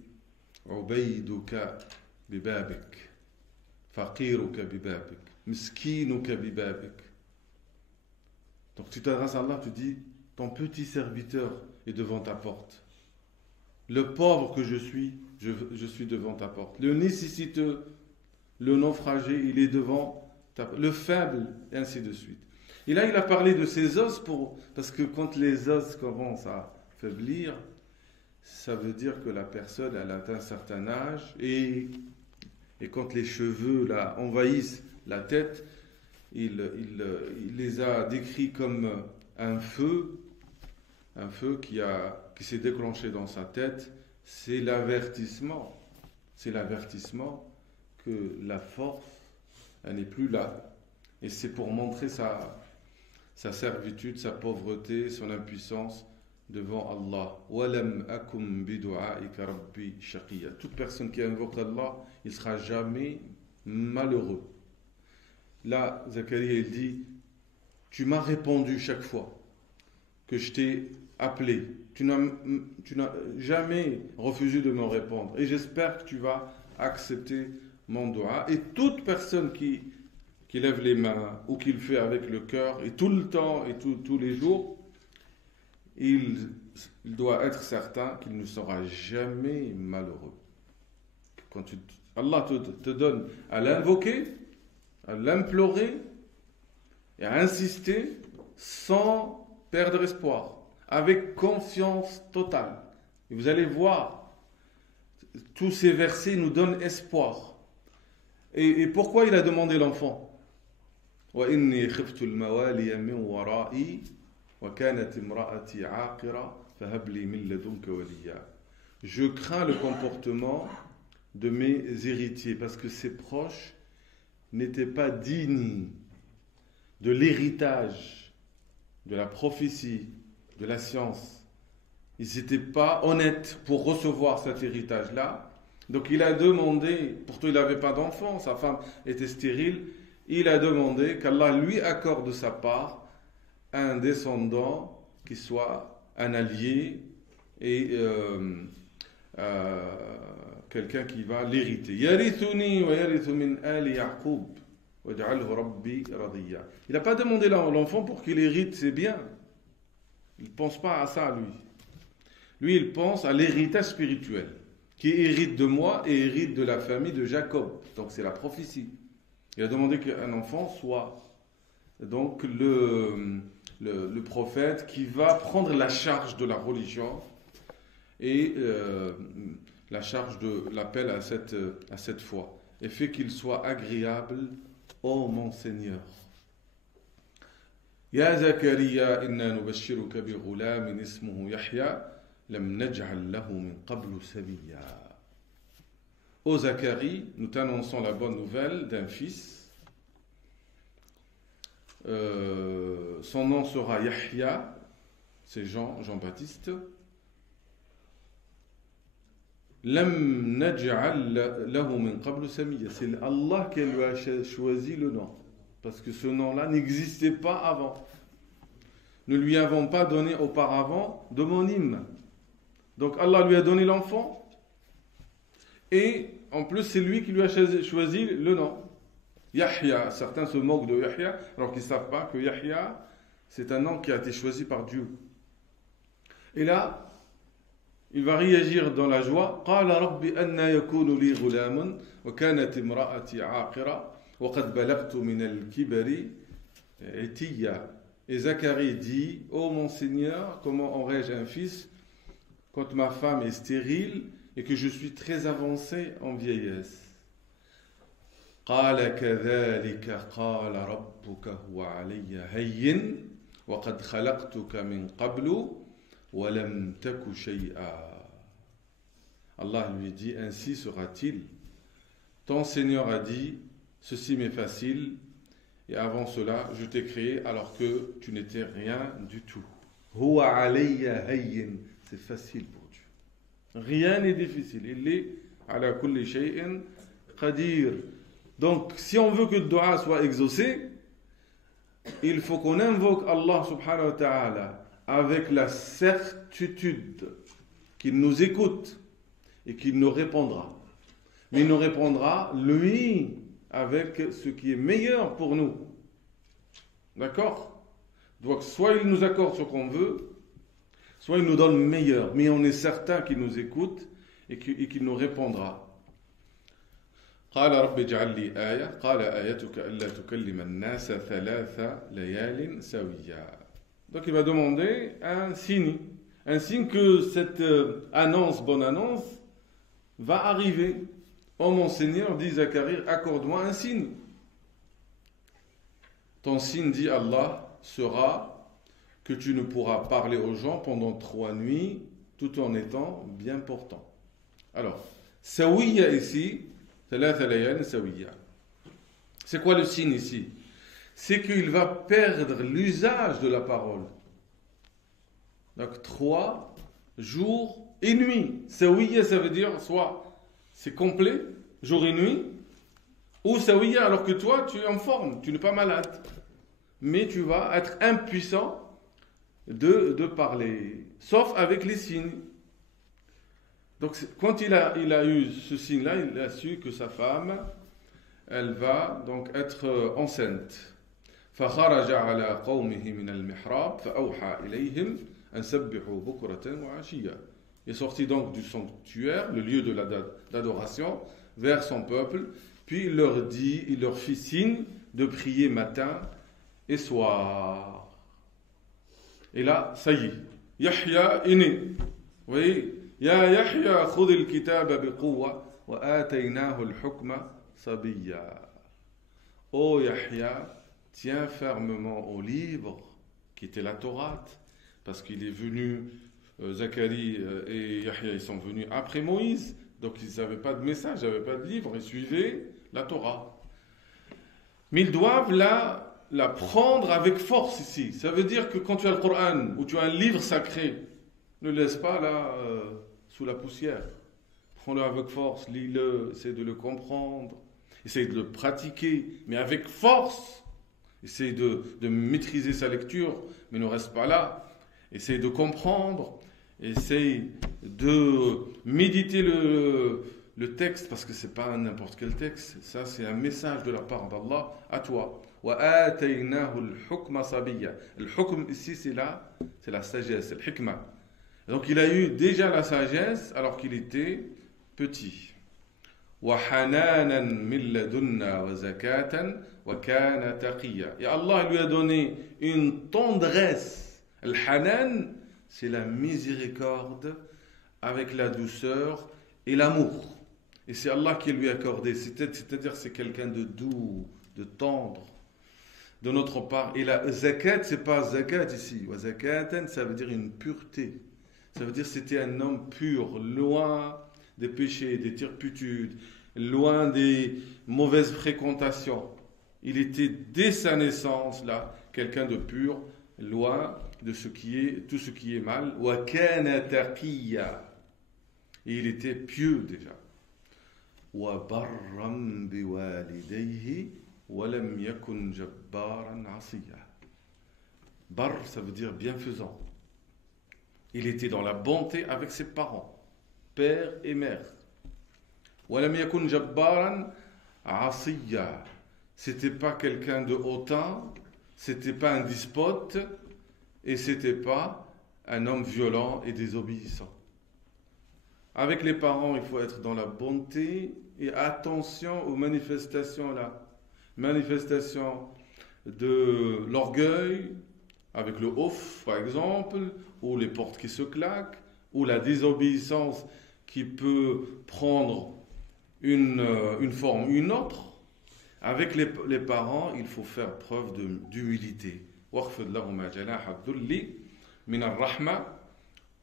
Ubayduka bibabik, faqiruka bibabik, miskinuka bibabik. Donc tu t'adresses à Allah, tu dis ton petit serviteur est devant ta porte. Le pauvre que je suis devant ta porte. Le nécessiteux, le naufragé, il est devant ta porte. Le faible, et ainsi de suite. Et là, il a parlé de ses os parce que quand les os commencent à faiblir, ça veut dire que la personne, elle a atteint un certain âge et quand les cheveux là, envahissent la tête, il les a décrits comme un feu qui s'est déclenché dans sa tête. C'est l'avertissement que la force, elle n'est plus là. Et c'est pour montrer sa servitude, sa pauvreté, son impuissance devant Allah. وَلَمْ أَكُمْ بِدُعَائِكَ رَبِّي شَقِيًّا. Toute personne qui invoque Allah, il ne sera jamais malheureux. Là, Zacharia, il dit, tu m'as répondu chaque fois que je t'ai appelé. Tu n'as jamais refusé de me répondre. Et j'espère que tu vas accepter mon dua. Et toute personne qui lève les mains ou qui le fait avec le cœur, et tout le temps et tous les jours, il doit être certain qu'il ne sera jamais malheureux. Quand Allah te donne à l'invoquer, à l'implorer et à insister sans perdre espoir, avec confiance totale. Et vous allez voir, tous ces versets nous donnent espoir. Et pourquoi il a demandé l'enfant? وَإِنِّي خِفْتُ الْمَوَالِيَ مِنْ وَرَائِي وَكَانَتِ امْرَأَتِي عَاقِرًا فَهَبْ لِي مِنْ لَدُنْكَ وَلِيًّا. Je crains le comportement de mes héritiers parce que ses proches n'étaient pas dignes de l'héritage, de la prophétie, de la science. Ils n'étaient pas honnêtes pour recevoir cet héritage-là. Donc il a demandé, pourtant il n'avait pas d'enfant, sa femme était stérile, il a demandé qu'Allah lui accorde de sa part un descendant qui soit un allié et quelqu'un qui va l'hériter. Yarithuni wa yarithu min ali Yaqub waj'alhu rabbi radiya. Il n'a pas demandé l'enfant pour qu'il hérite ses biens. Il ne pense pas à ça, lui. Lui, il pense à l'héritage spirituel, qui hérite de moi et hérite de la famille de Jacob. Donc c'est la prophétie. Il a demandé qu'un enfant soit donc le prophète qui va prendre la charge de la religion et la charge de l'appel à cette foi, et fait qu'il soit agréable, ô mon Seigneur. Ya Zakaria, inna nubashiruka bi ghulamin ismuhu Yahya, lam naj'al lahu min qablu samiyya. Ô Zacharie, nous t'annonçons la bonne nouvelle d'un fils. Son nom sera Yahya, c'est Jean-Baptiste. Lam naj'al lahu min qablu samiyya. C'est Allah qui lui a choisi le nom, parce que ce nom-là n'existait pas avant. Ne lui avons pas donné auparavant d'homonyme. Donc Allah lui a donné l'enfant. Et en plus, c'est lui qui lui a choisi le nom. Yahya. Certains se moquent de Yahya, alors qu'ils ne savent pas que Yahya, c'est un nom qui a été choisi par Dieu. Et là, il va réagir dans la joie. قال رب أن يكون لي غلام وكانت امرأتي عاقرة وقد بلغت من الكبر عتيا. Et Zacharie dit, ô mon Seigneur, comment aurais-je un fils quand ma femme est stérile et que je suis très avancé en vieillesse? قال كذلك قال ربك هو علي هين وقد خلقتك من قبل ولم تك شيئا. Allah lui dit, ainsi sera-t-il. Ton Seigneur a dit, ceci m'est facile, et avant cela je t'ai créé alors que tu n'étais rien du tout. Huwa alayya hayyin. c'est facile pour Dieu. Rien n'est difficile. Il est ala kulli shay'in qadir. Donc, si on veut que le dua soit exaucé, il faut qu'on invoque Allah subhanahu wa ta'ala avec la certitude qu'il nous écoute et qu'il nous répondra. Mais il nous répondra, lui, avec ce qui est meilleur pour nous. D'accord? Donc, soit il nous accorde ce qu'on veut, soit il nous donne le meilleur. Mais on est certain qu'il nous écoute et qu'il nous répondra. قال رب اجعل لي آية قال آيتك ألا تكلم الناس 3 ليال سويا. Donc il va demander un signe que cette annonce, bonne annonce, va arriver. Oh mon Seigneur, dit Zacharie, accorde-moi un signe. Ton signe, dit Allah, sera que tu ne pourras parler aux gens pendant 3 nuits tout en étant bien portant. Alors, sawiya ici, c'est quoi le signe ici? C'est qu'il va perdre l'usage de la parole. Donc 3 jours et nuits. Sawiya, ça veut dire soit c'est complet, jour et nuit, ou sawiya alors que toi tu es en forme, tu n'es pas malade, mais tu vas être impuissant de parler, sauf avec les signes. Donc, quand il a eu ce signe-là, il a su que sa femme, elle va donc être enceinte. فَخَرَجَ عَلَى قَوْمِهِ مِنَ الْمِحْرَابِ فَأَوْحَى إِلَيْهِمْ أَنْ سَبِّحُوا بُكْرَةً وَعَشِيًّا. Il est sorti donc du sanctuaire, le lieu de l'adoration, vers son peuple, puis il leur fit signe de prier matin et soir. Et là, ça y est, Yahya est né. Vous voyez, يا يحيى خذ الكتاب بقوة وآتيناه الحكم صبيا. Ô Yahya, tiens fermement au livre qui était la Torah, parce qu'il est venu, Zacharie et Yahya, ils sont venus après Moïse, donc ils n'avaient pas de message, ils n'avaient pas de livre, ils suivaient la Torah. Mais ils doivent la prendre avec force ici. Ça veut dire que quand tu as le Coran ou tu as un livre sacré, ne laisse pas là sous la poussière. Prends-le avec force, lis-le, essaie de le comprendre, essaie de le pratiquer, mais avec force. Essaie de maîtriser sa lecture, mais ne reste pas là. Essaie de comprendre, essaie de méditer le texte, parce que ce n'est pas n'importe quel texte. Ça, c'est un message de la part d'Allah à toi. وَآتَيْنَاهُ الْحُكْمَ صَبِيًّا. Le hukm ici, c'est la sagesse, c'est le hikmah. Donc il a eu déjà la sagesse alors qu'il était petit. وَحَنَانًا مِنْ لَدُنَّا وَزَكَاةً وَكَانَ تَقِيًّا. Et Allah lui a donné une tendresse. Le hanan, c'est la miséricorde avec la douceur et l'amour. Et c'est Allah qui lui a accordé. C'est-à-dire c'est quelqu'un de doux, de tendre. De notre part. Et la zakat, c'est pas zakat ici. Zakatan, ça veut dire une pureté. Ça veut dire que c'était un homme pur, loin des péchés, des turpitudes, loin des mauvaises fréquentations. Il était dès sa naissance là, quelqu'un de pur, loin de tout ce qui est mal. Wa kana taqiya. Et il était pieux déjà. Wa barram biwalidayhi wa lam yakun jabbaran asiya. Bar, ça veut dire bienfaisant. Il était dans la bonté avec ses parents, père et mère. وَلَمْ يَكُنْ جَبَّارًا عَصِيًّا. C'était pas quelqu'un de hautain, c'était pas un despote, et c'était pas un homme violent et désobéissant. Avec les parents, il faut être dans la bonté et attention aux manifestations là. Manifestations de l'orgueil, avec le ouf par exemple, ou les portes qui se claquent, ou la désobéissance qui peut prendre une forme ou une autre. Avec les parents, il faut faire preuve d'humilité. وَاخْفِضْ لَهُمَا جَنَاحَ الذُّلِّ مِنَ الرَّحْمَةِ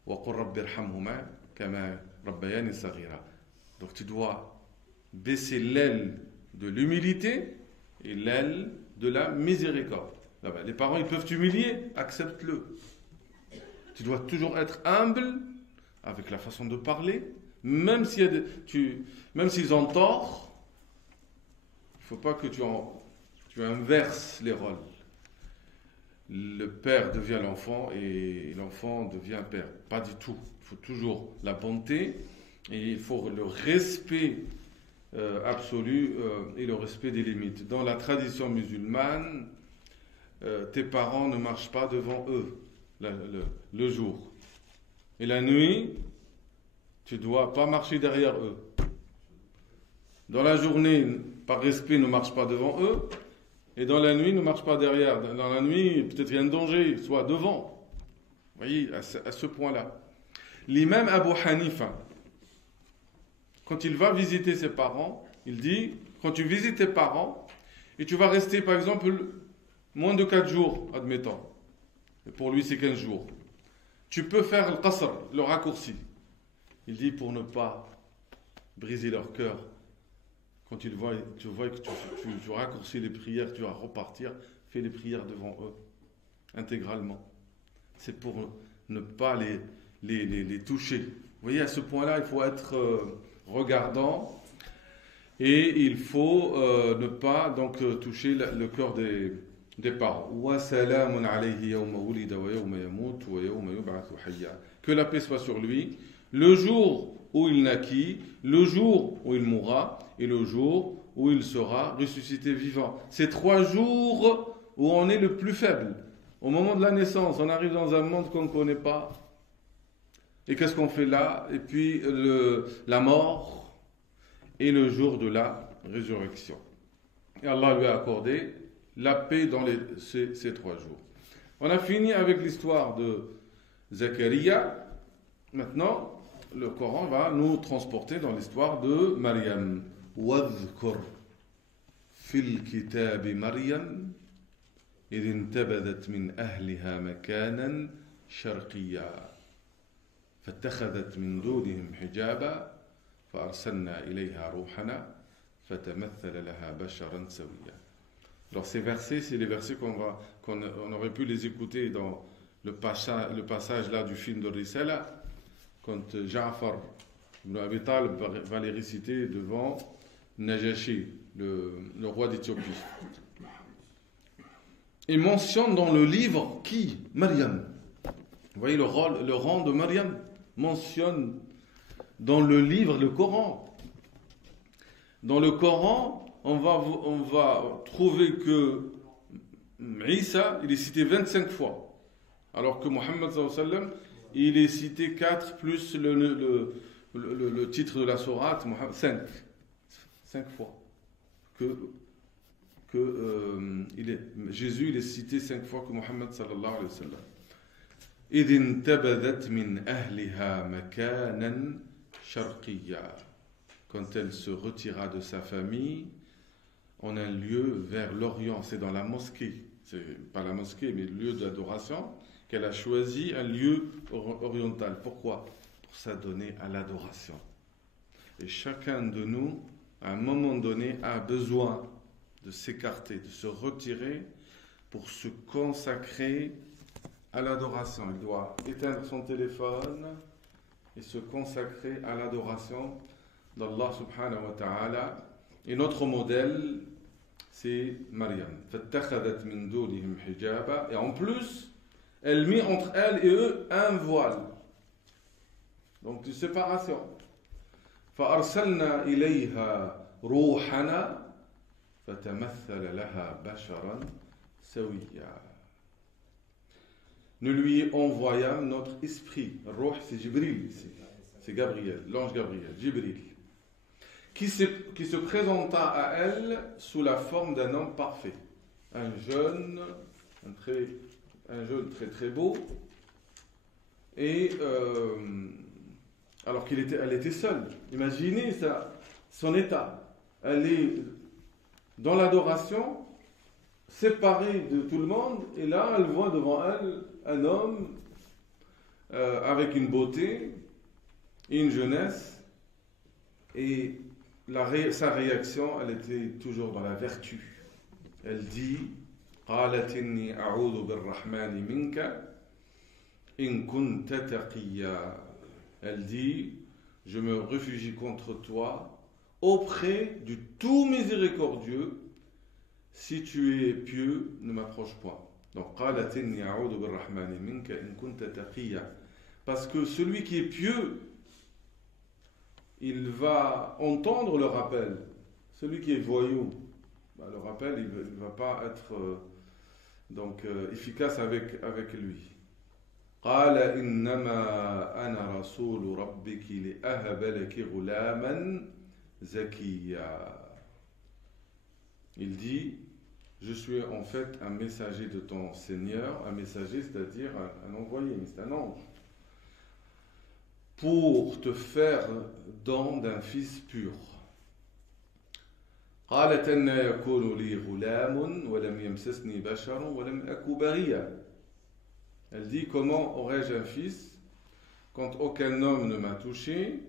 وَقُلْ رَبِّ ارْحَمْهُمَا كَمَا رَبَّيَانِي صَغِيرًا. Donc tu dois baisser l'aile de l'humilité et l'aile de la miséricorde. Les parents, ils peuvent t'humilier, accepte-le. Tu dois toujours être humble avec la façon de parler, même s'ils ont tort, il ne faut pas que tu inverses les rôles. Le père devient l'enfant et l'enfant devient père. Pas du tout. Il faut toujours la bonté et il faut le respect absolu et le respect des limites. Dans la tradition musulmane, tes parents ne marchent pas devant eux le jour. Et la nuit, tu ne dois pas marcher derrière eux. Dans la journée, par respect, ne marche pas devant eux. Et dans la nuit, ne marche pas derrière. Dans la nuit, peut-être il y a un danger, soit devant. Vous voyez, à ce point-là. L'imam Abu Hanifa, quand il va visiter ses parents, il dit, quand tu visites tes parents, et tu vas rester, par exemple, moins de 4 jours, admettons. Et pour lui, c'est 15 jours. Tu peux faire le qasr, le raccourci. Il dit, pour ne pas briser leur cœur. Quand tu vois que tu raccourcis les prières, tu vas repartir, fais les prières devant eux, intégralement. C'est pour ne pas les toucher. Vous voyez, à ce point-là, il faut être regardant et il faut ne pas donc toucher le cœur des parents. Que la paix soit sur lui, le jour où il naquit, le jour où il mourra, et le jour où il sera ressuscité vivant. C'est 3 jours où on est le plus faible. Au moment de la naissance, on arrive dans un monde qu'on ne connaît pas. Et qu'est-ce qu'on fait là? Et puis la mort et le jour de la résurrection. Et Allah lui a accordé la paix dans ces 3 jours. On a fini avec l'histoire de Zacharia. Maintenant, le Coran va nous transporter dans l'histoire de Maryam. واذكر في الكتاب مريم إذ انتبذت من أهلها مكانا شرقيا فاتخذت من دونهم حجابا فأرسلنا إليها روحنا فتمثل لها بشرا سويا. Alors ces versets, c'est les versets qu'on aurait pu les écouter dans le passage là du film de Risala, quand Ja'far ibn Abi Talib va les réciter devant Najashi, le roi d'Éthiopie. Il mentionne dans le livre qui? Maryam. Vous voyez le rang de Maryam mentionne dans le livre, le Coran. Dans le Coran, on va trouver que Isa, il est cité 25 fois, alors que Mohammed sallallahu alayhi wa sallam, il est cité 4 plus le titre de la sourate, 5 fois. Jésus, il est cité 5 fois que Mohammed sallallahu alayhi wa sallam. إذ انتبذت من أهلها مكانا شرقيا. Quand elle se retira de sa famille en un lieu vers l'Orient, c'est dans la mosquée, c'est pas la mosquée mais le lieu d'adoration, qu'elle a choisi un lieu oriental. Pourquoi? Pour s'adonner à l'adoration. Et chacun de nous, à un moment donné, a besoin de s'écarter, de se retirer pour se consacrer à l'adoration. Il doit éteindre son téléphone et se consacrer à l'adoration d'Allah subhanahu wa ta'ala. Et notre modèle, c'est Maryam. فَاتَّخَذَتْ مِن دُونِهِمْ حِجَابًا. Et en plus, elle mit entre elle et eux un voile. Donc une séparation. فَأَرْسَلْنَا إِلَيْهَا رُوحَنَا فَتَمَثَّلَ لَهَا بَشَرًا سَوِيًّا. Nous lui envoyâmes notre esprit. Ruh, c'est Jibril ici. C'est Gabriel, l'ange Gabriel, Jibril. Qui se présenta à elle sous la forme d'un homme parfait. Un jeune très très beau. Et alors elle était seule. Imaginez son état. Elle est dans l'adoration, séparée de tout le monde, et là elle voit devant elle un homme avec une beauté et une jeunesse, et sa réaction, elle était toujours dans la vertu. Elle dit قالت إني أعوذ بالرحمن منك إن كنت تقيا. Elle dit, je me réfugie contre toi auprès du tout miséricordieux. Si tu es pieux, ne m'approche point. Donc, قالت إني أعوذ بالرحمن منك إن كنت تقيا. Parce que celui qui est pieux, il va entendre le rappel. Celui qui est voyou, le rappel, il ne va pas être efficace avec lui. قال إنما أنا رسول ربك لأهب لك غلاما زكيا. Il dit, je suis en fait un messager de ton Seigneur, un messager, c'est-à-dire un envoyé, c'est un ange, pour te faire don d'un fils pur. قالت أن يكون لي غلام ولم يمسسني بشر ولم أك بغيا. Elle dit, comment aurais-je un fils quand aucun homme ne m'a touché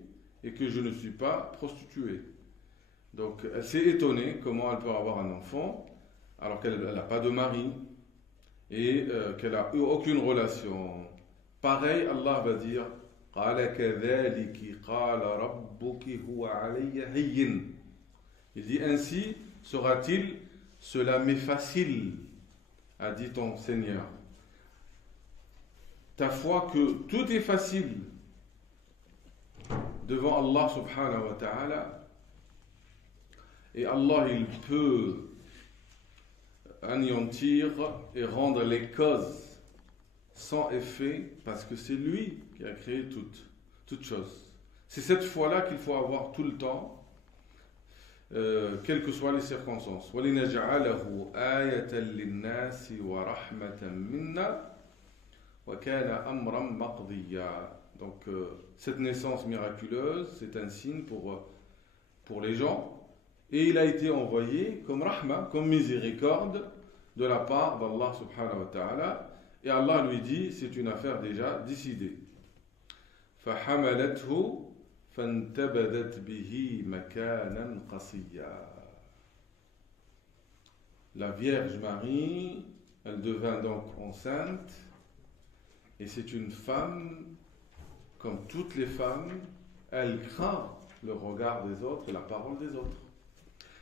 et que je ne suis pas prostituée. Donc elle s'est étonnée comment elle peut avoir un enfant alors qu'elle n'a pas de mari et qu'elle n'a eu aucune relation. Pareil, Allah va dire, قال كذلك قال ربك هو علي هين. Il dit, ainsi sera-t-il, cela m'est facile, a dit ton Seigneur. Ta foi que tout est facile devant Allah subhanahu wa ta'ala, et Allah il peut anéantir et rendre les causes sans effet parce que c'est lui qui a créé toute chose. C'est cette foi-là qu'il faut avoir tout le temps, quelles que soient les circonstances. وَلِنَجْعَلَهُ آيَةً لِلنَّاسِ وَرَحْمَةً مِنَّا وَكَانَ أَمْرًا مَقْضِيًّا. Donc cette naissance miraculeuse, c'est un signe pour les gens, et il a été envoyé comme rahma, comme miséricorde de la part d'Allah subhanahu wa ta'ala, et Allah lui dit, c'est une affaire déjà décidée. فَحَمَلَتْهُ فَانْتَبَذَتْ بِهِ مَكَانًا قَصِيًّا. La Vierge Marie, elle devint donc enceinte, et c'est une femme, comme toutes les femmes, elle craint le regard des autres et la parole des autres.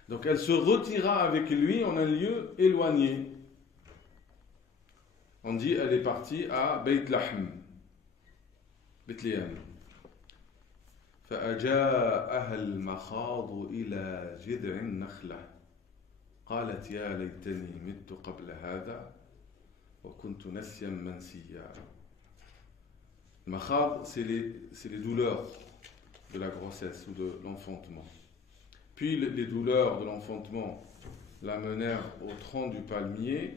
Donc elle se retira avec lui en un lieu éloigné. On dit elle est partie à Beit Lahm, Bethléem. فأجاءها المخاض إلى جذع النخلة قالت يا ليتني مت قبل هذا وكنت نسيا منسيا. Le makhad, c'est les douleurs de la grossesse ou de l'enfantement. Puis les douleurs de l'enfantement la menèrent au tronc du palmier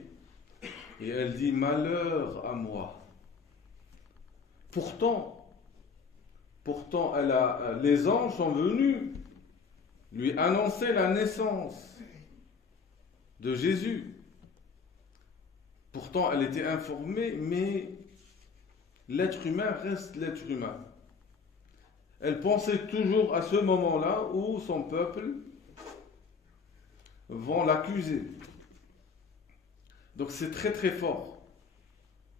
et elle dit, malheur à moi. Pourtant les anges sont venus lui annoncer la naissance de Jésus. Pourtant elle était informée, mais l'être humain reste l'être humain. Elle pensait toujours à ce moment-là où son peuple vont l'accuser. Donc c'est très très fort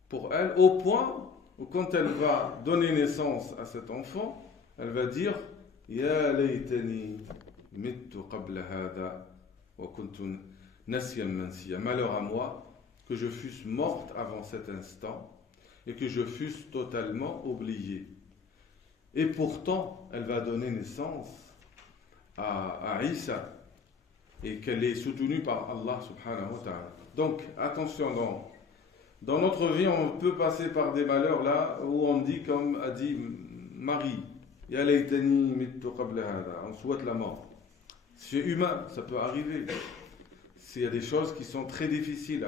pour elle, au point où quand elle va donner naissance à cet enfant, elle va dire « Ya laytani mittu qabla hada wa kuntu nasiyan mansiya » Malheur à moi que je fusse morte avant cet instant et que je fusse totalement oubliée. Et pourtant, elle va donner naissance à Isa et qu'elle est soutenue par Allah subhanahu wa ta'ala. Donc, attention, dans notre vie, on peut passer par des malheurs là où on dit, comme a dit Marie, Ya laytani mittu qabla hada, on souhaite la mort. C'est humain, ça peut arriver. Il y a des choses qui sont très difficiles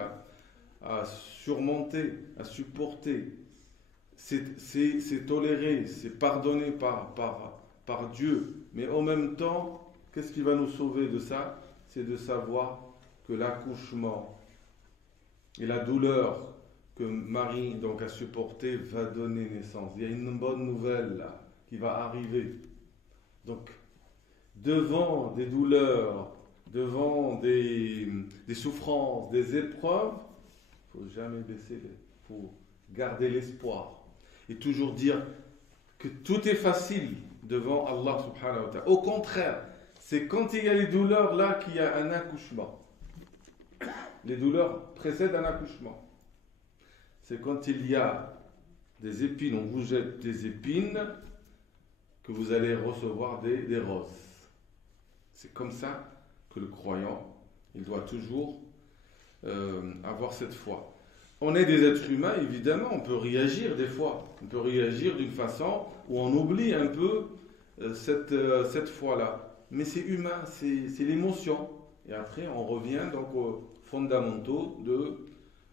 à surmonter, à supporter. C'est toléré, c'est pardonné par Dieu. Mais en même temps, qu'est-ce qui va nous sauver de ça? C'est de savoir que l'accouchement et la douleur que Marie donc a supporté va donner naissance. Il y a une bonne nouvelle là qui va arriver. Donc, devant des douleurs, devant des souffrances, des épreuves, il ne faut jamais baisser, il faut garder l'espoir. Et toujours dire que tout est facile devant Allah subhanahu wa ta'ala. Au contraire, c'est quand il y a les douleurs là qu'il y a un accouchement. Les douleurs précèdent un accouchement. C'est quand il y a des épines, on vous jette des épines, que vous allez recevoir des roses. C'est comme ça que le croyant, il doit toujours avoir cette foi. On est des êtres humains, évidemment, on peut réagir des fois. On peut réagir d'une façon où on oublie un peu cette foi-là. Mais c'est humain, c'est l'émotion. Et après, on revient donc aux fondamentaux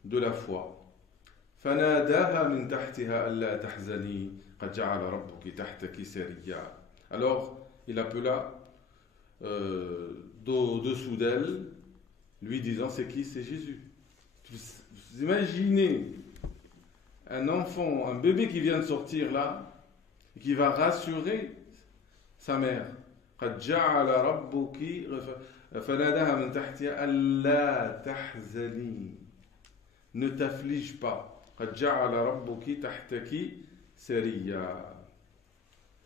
de la foi. فناداها من تحتها ألا تحزني قد جعل ربك تحتك سريا. Alors, il appela dessous d'elle, lui disant, c'est qui? C'est Jésus. Vous imaginez un enfant, un bébé qui vient de sortir là, et qui va rassurer sa mère. قد جعل ربك فناداها من تحتها ألا تحزني. Ne t'afflige pas. قد جعل ربك تحتك سريا.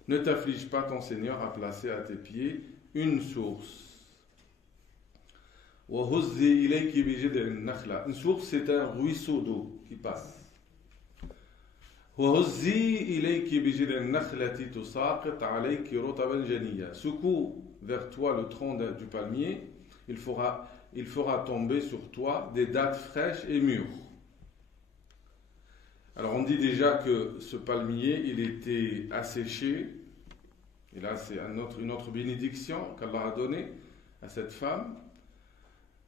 Ne t'afflige pas, ton Seigneur a placé à tes pieds une source. وهزي إليك بجذع النخلة. Une source, c'est un ruisseau d'eau qui passe. وهزي إليك بجذع النخلة تساقط عليك رطبا جنيا. Secoue vers toi le tronc du palmier, il fera tomber sur toi des dattes fraîches et mûres. Alors on dit déjà que ce palmier, il était asséché, et là c'est une autre bénédiction qu'Allah a donnée à cette femme,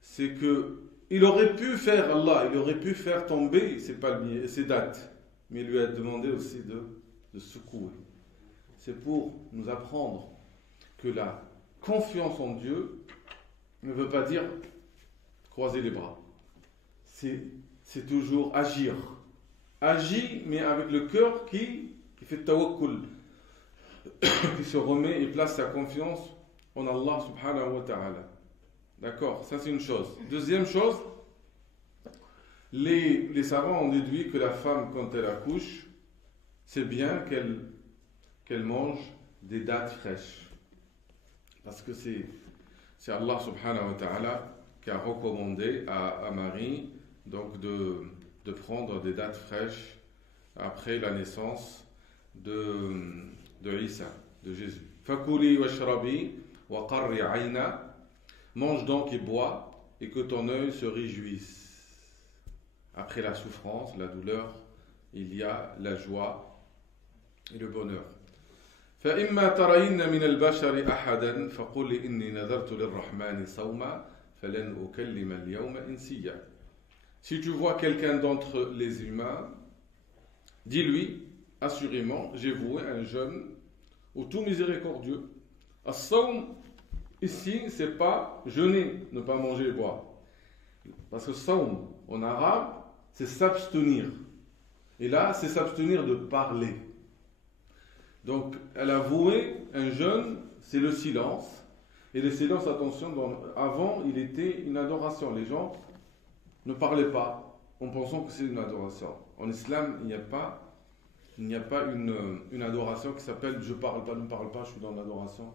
c'est que il aurait pu faire tomber ces palmiers, ces dattes, mais il lui a demandé aussi de secouer. C'est pour nous apprendre que la confiance en Dieu ne veut pas dire croiser les bras. C'est toujours agir. Agis, mais avec le cœur qui fait tawakkul, qui se remet et place sa confiance en Allah subhanahu wa ta'ala. D'accord, ça c'est une chose. Deuxième chose, les savants ont déduit que la femme, quand elle accouche, c'est bien qu'elle mange des dattes fraîches. Parce que c'est Allah subhanahu wa ta'ala qui a recommandé à Marie donc de prendre des dattes fraîches après la naissance de Isa, de Jésus. Fakuli washrabi wa qarri ayna. Mange donc et bois, et que ton œil se réjouisse. Après la souffrance, la douleur, il y a la joie et le bonheur. فإما ترين من البشر أحدا فقل إني نذرت للرحمن صوما فلن أكلم اليوم إنسيا. Si tu vois quelqu'un d'entre les humains, dis-lui, assurément, j'ai voué un jeûne au tout miséricordieux. As-sawm, ici, c'est pas jeûner, ne pas manger et boire. Parce que sawm, en arabe, c'est s'abstenir. Et là, c'est s'abstenir de parler. Donc, elle a voué un jeûne, c'est le silence. Et le silence, attention, avant, il était une adoration. Les gens ne parlaient pas en pensant que c'est une adoration. En islam, il n'y a pas une adoration qui s'appelle je parle pas, ne parle pas, je suis dans l'adoration.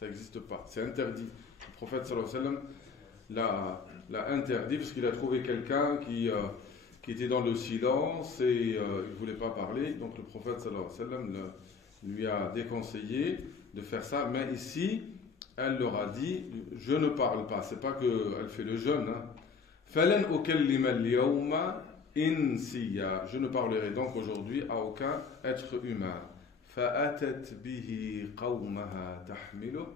Ça n'existe pas. C'est interdit. Le prophète sallallahu alayhi wa sallam l'a interdit parce qu'il a trouvé quelqu'un qui était dans le silence et il ne voulait pas parler. Donc le prophète sallallahu alayhi wa sallam lui a déconseillé de faire ça. Mais ici, elle leur a dit je ne parle pas. C'est pas qu'elle fait le jeûne. Falan ukallima al-yawma insiya. Je ne parlerai donc aujourd'hui à aucun être humain. فأتت به قومها تحمله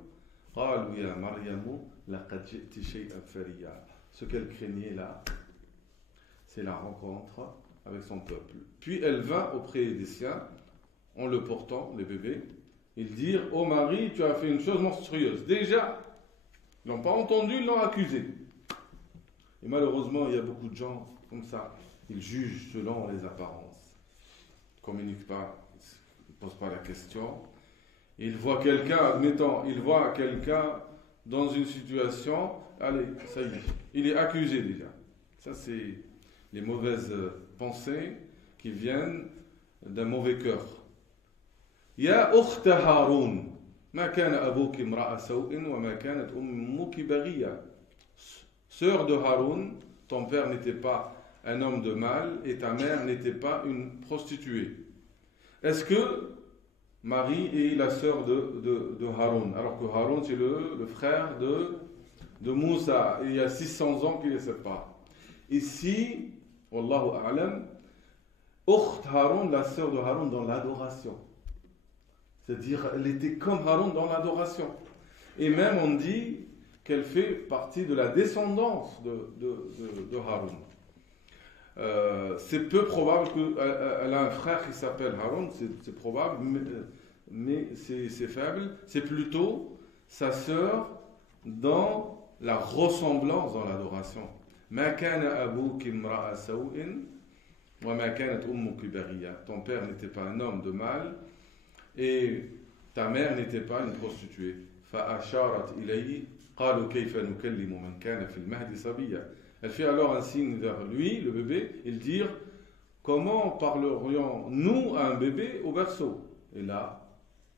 قالوا يا مريم لقد جئت شيئا فريا. Ce qu'elle craignait là, c'est la rencontre avec son peuple. Puis elle vint auprès des siens, en le portant, les bébés, ils dirent « Oh Marie, tu as fait une chose monstrueuse. » Déjà, ils n'ont pas entendu, ils l'ont accusé. Et malheureusement, il y a beaucoup de gens comme ça. Ils jugent selon les apparences. Ils ne communiquent pas. Ne pose pas la question. Il voit quelqu'un, admettons, il voit quelqu'un dans une situation, allez, ça y est, il est accusé déjà. Ça, c'est les mauvaises pensées qui viennent d'un mauvais cœur. يا أخت هارون ما كان أبوك امرأ سوء وما كانت أمك بغية. Sœur de Haroun, ton père n'était pas un homme de mal et ta mère n'était pas une prostituée. Est-ce que Marie est la sœur de Haroun, alors que Haroun c'est le frère de Moussa, et il y a 600 ans qui les séparent. Ici, Wallahu a'lam, Ukht Haroun, la sœur de Haroun dans l'adoration. C'est-à-dire, elle était comme Haroun dans l'adoration. Et même on dit qu'elle fait partie de la descendance de Haroun. C'est peu probable qu'elle a un frère qui s'appelle Haroun, c'est probable, mais c'est faible. C'est plutôt sa sœur dans la ressemblance dans l'adoration. Ma kana abouki imra'a saw'in wa ma kanat ummuki baghiya. Ton père n'était pas un homme de mal et ta mère n'était pas une prostituée. فأشارت إليه قالوا كيف نكلم من كان في المهد صبيا. Elle fait alors un signe vers lui, le bébé, et dire comment parlerions-nous à un bébé au berceau? Et là,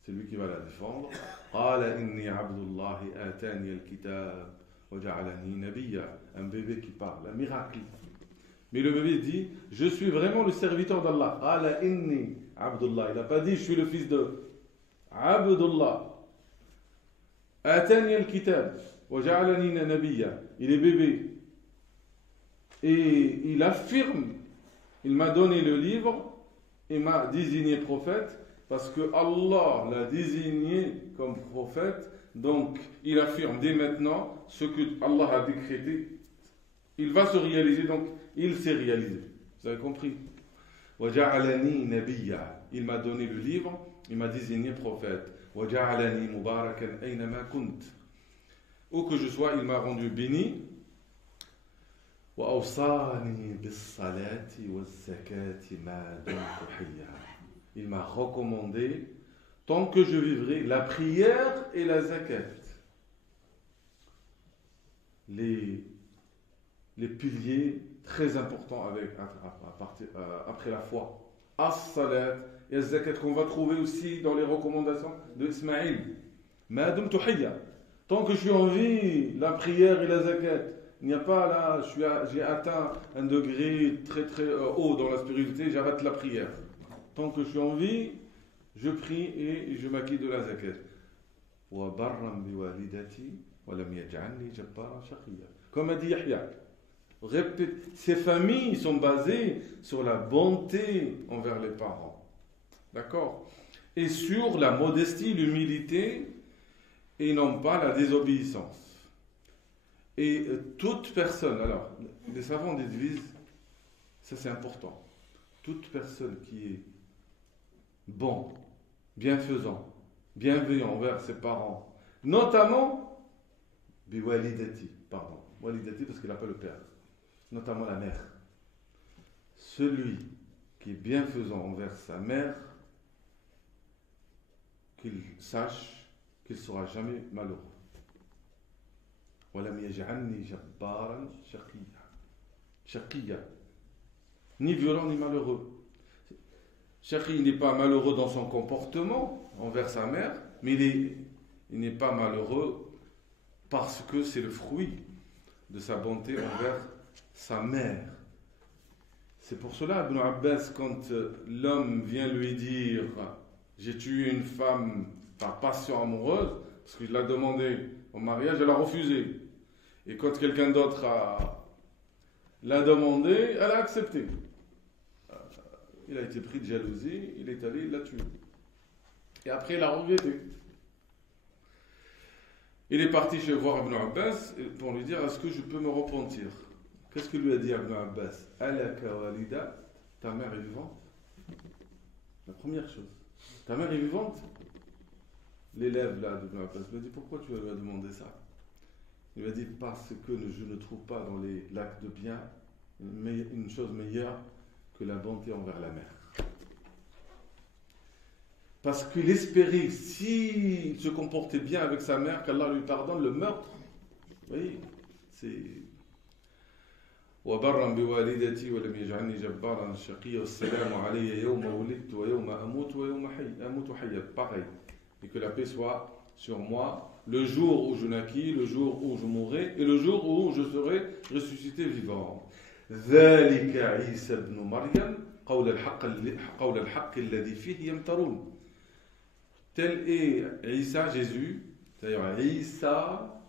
c'est lui qui va la défendre. قال إني عبد الله آتاني الكتاب وجعلني نبيا. Un bébé qui parle, un miracle. Mais le bébé dit je suis vraiment le serviteur d'Allah. قال إني عبد الله. Il n'a pas dit je suis le fils de Abdullah. آتاني الكتاب وجعلني نبيا. Il est bébé. Et il affirme, il m'a donné le livre et m'a désigné prophète parce que Allah l'a désigné comme prophète. Donc il affirme dès maintenant ce que Allah a décrété. Il va se réaliser, donc il s'est réalisé. Vous avez compris? وَجَعَلَنِي نَبِيًّا. Il m'a donné le livre, il m'a désigné prophète. وَجَعَلَنِي مُبَارَكًا أَيْنَمَا كُنْتَ. Où que je sois, il m'a rendu béni. وَأَوْصَانِي بِالصَّلَاةِ وَالزَّكَاةِ مَا دُمْتُ حَيًّا. Il m'a recommandé, tant que je vivrai, la prière et la zakat. Les piliers très importants après la foi. As-salat et az-zakat qu'on va trouver aussi dans les recommandations de Ismaïl. Ma dumtu hayya. Tant que je suis en vie, la prière et la zakat. Il n'y a pas là, j'ai atteint un degré très très haut dans la spiritualité, j'arrête la prière. Tant que je suis en vie, je prie et je m'acquitte de la zakat. Wa barram bi walidati wa lam yaj'alni jabbaran shaqiyya. Comme a dit Yahya. Ces familles sont basées sur la bonté envers les parents. D'accord? Et sur la modestie, l'humilité, et non pas la désobéissance. Et toute personne, alors, les savants divisent, ça c'est important, toute personne qui est bon, bienfaisant, bienveillant envers ses parents, notamment, biwalidati, pardon, walidati parce qu'il n'a pas le père, notamment la mère. Celui qui est bienfaisant envers sa mère, qu'il sache qu'il ne sera jamais malheureux. وَلَمْ يَجْعَلْنِي جَبَّارًا شَقِيًّا. Ni violent ni malheureux. Shaqi n'est pas malheureux dans son comportement envers sa mère, mais il n'est pas malheureux parce que c'est le fruit de sa bonté envers sa mère. C'est pour cela, Ibn Abbas, quand l'homme vient lui dire « J'ai tué une femme par passion amoureuse », parce qu'il l'a demandé au mariage, elle a refusé. Et quand quelqu'un d'autre l'a demandé, elle a accepté. Il a été pris de jalousie, il est allé, il l'a tué. Et après, il a regretté. Il est parti chez voir Ibn Abbas pour lui dire « Est-ce que je peux me repentir ?» Qu'est-ce que lui a dit Ibn Abbas? « Alaka walida, ta mère est vivante ?» La première chose. Ta mère est vivante? L'élève là d'Ibn Abbas me dit pourquoi tu lui as demandé ça? Il m'a dit parce que je ne trouve pas dans les actes de bien une chose meilleure que la bonté envers la mère. Parce qu'il espérait, s'il se comportait bien avec sa mère, qu'Allah lui pardonne le meurtre. Vous voyez, c'est... وبرا بوالدتي ولم يجعلني جبارا شقيا والسلام علي يوم ولدت ويوم أموت ويوم أموت حيا. Pareil. Et que la paix soit sur moi le jour où je naquis, le jour où je mourrai et le jour où je serai ressuscité vivant. ذلك عيسى ابن مريم قول الحق الذي فيه يمترون. Tel est Isa, Jésus. D'ailleurs, Isa,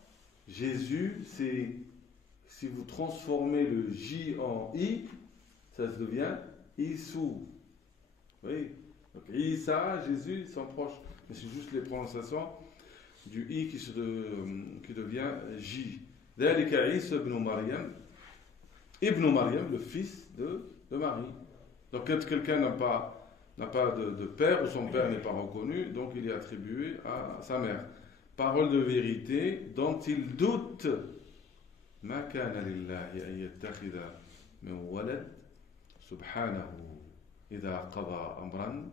Jésus, c'est si vous transformez le J en I, ça devient Issou. Oui. Donc Isa, Jésus, ils sont proches. Mais c'est juste les prononciations du I qui devient J. ذلك عيسى ابن مريم. Ibn Maryam, le fils de Marie. Donc quand quelqu'un n'a pas de père ou son père n'est pas reconnu, donc il est attribué à sa mère. Parole de vérité dont il doute. ما كان لله أن يتخذ من ولد سبحانه إذا قضى أمرا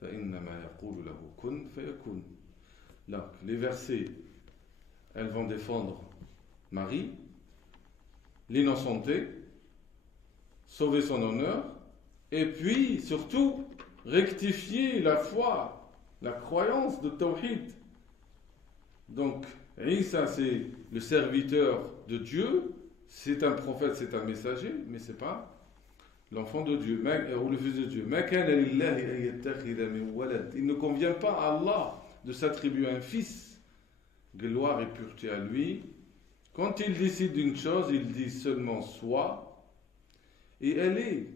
فإنما يقول له كن فيكون. Donc les versets, elles vont défendre Marie, l'innocenté, sauver son honneur, et puis surtout rectifier la foi, la croyance de Tawhid. Donc Isa, c'est le serviteur de Dieu, c'est un prophète, c'est un messager, mais c'est pas l'enfant de Dieu, ou le fils de Dieu. Il ne convient pas à Allah de s'attribuer un fils. Gloire et pureté à lui. Quand il décide d'une chose, il dit seulement soit, et elle est.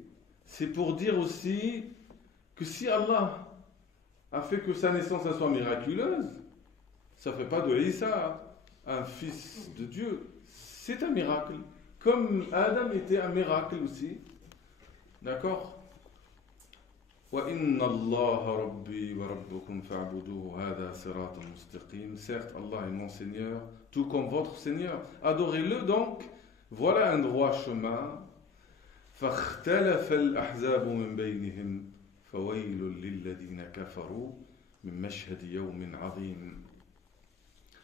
C'est pour dire aussi que si Allah a fait que sa naissance soit miraculeuse, ça ne fait pas de Isa un fils de Dieu. C'est un miracle. Comme Adam était un miracle aussi. D'accord? وَإِنَّ اللَّهَ رَبِّي وَرَبُّكُمْ فَاعْبُدُوهُ هَذَا صِرَاطٌ مُسْتَقِيمٌ. Certes, Allah est mon Seigneur, tout comme votre Seigneur. Adorez-le donc. Voilà un droit chemin. فَاخْتَلَفَ الْأَحْزَابُ مِنْ بَيْنِهِمْ فَوَيْلٌ لِلَّذِينَ كَفَرُوا مِنْ مَشْهَدِ يَوْمٍ عَظِيمٍ.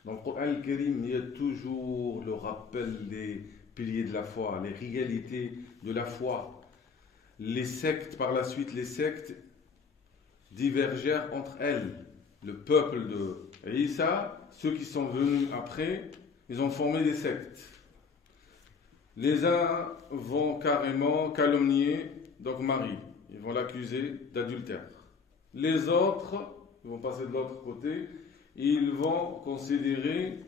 Dans le Coran al-Karim, il y a toujours le rappel des piliers de la foi, les réalités de la foi. Les sectes, par la suite, les sectes divergèrent entre elles. Le peuple de Isa, ceux qui sont venus après, ils ont formé des sectes. Les uns vont carrément calomnier donc Marie. Ils vont l'accuser d'adultère. Les autres, ils vont passer de l'autre côté, ils vont considérer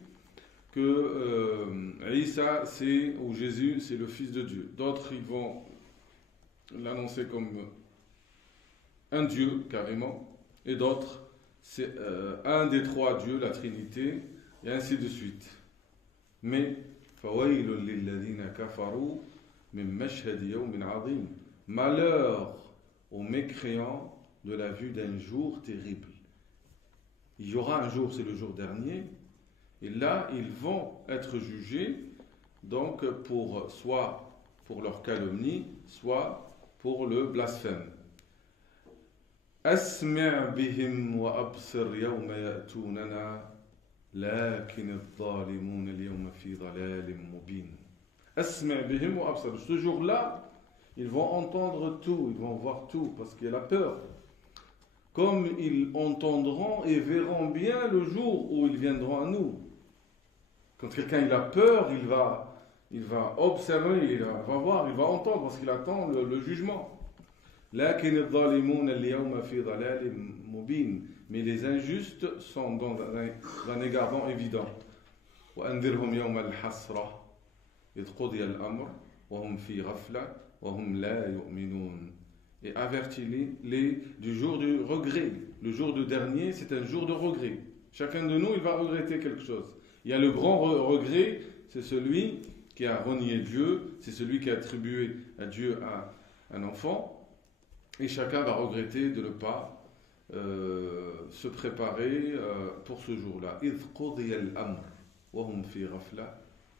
que Isa, ou Jésus, c'est le Fils de Dieu. D'autres, ils vont l'annoncer comme un Dieu, carrément. Et d'autres, c'est un des trois dieux, la Trinité, et ainsi de suite. Mais, فَوَيْلٌ لِلَّذِينَ كَفَرُوا مِنْ مَشْهَدِ يَوْمٍ عَظِيمٍ. Malheur aux mécréants de la vue d'un jour terrible. Il y aura un jour, c'est le jour dernier, et là, ils vont être jugés, donc soit pour leur calomnie, soit pour le blasphème. أسمع بهم وأبصر يوم يأتوننا لكن الظالمون اليوم في ضلال مبين. أسمع بهم وأبصر. Ce jour-là, ils vont entendre tout, ils vont voir tout, parce qu'il y a la peur. Comme ils entendront et verront bien le jour où ils viendront à nous. Quand quelqu'un il a peur, il va observer, il va voir, il va entendre, parce qu'il attend le jugement. لكن الظالمون اليوم في ضلال مبين. Mais les injustes sont dans un égarement évident. وأنذرهم يوم الحسرة إذ قضي الأمر وهم في غفلة وهم لا يؤمنون. Et avertis-les du jour du regret. Le jour du dernier, c'est un jour de regret. Chacun de nous, il va regretter quelque chose. Il y a le grand regret, c'est celui qui a renié Dieu, c'est celui qui a attribué à Dieu un enfant. Et chacun va regretter de ne pas se préparer pour ce jour-là. إِذْ قُضِيَ الْأَمْرُ وَهُمْ فِي غَفْلَةٍ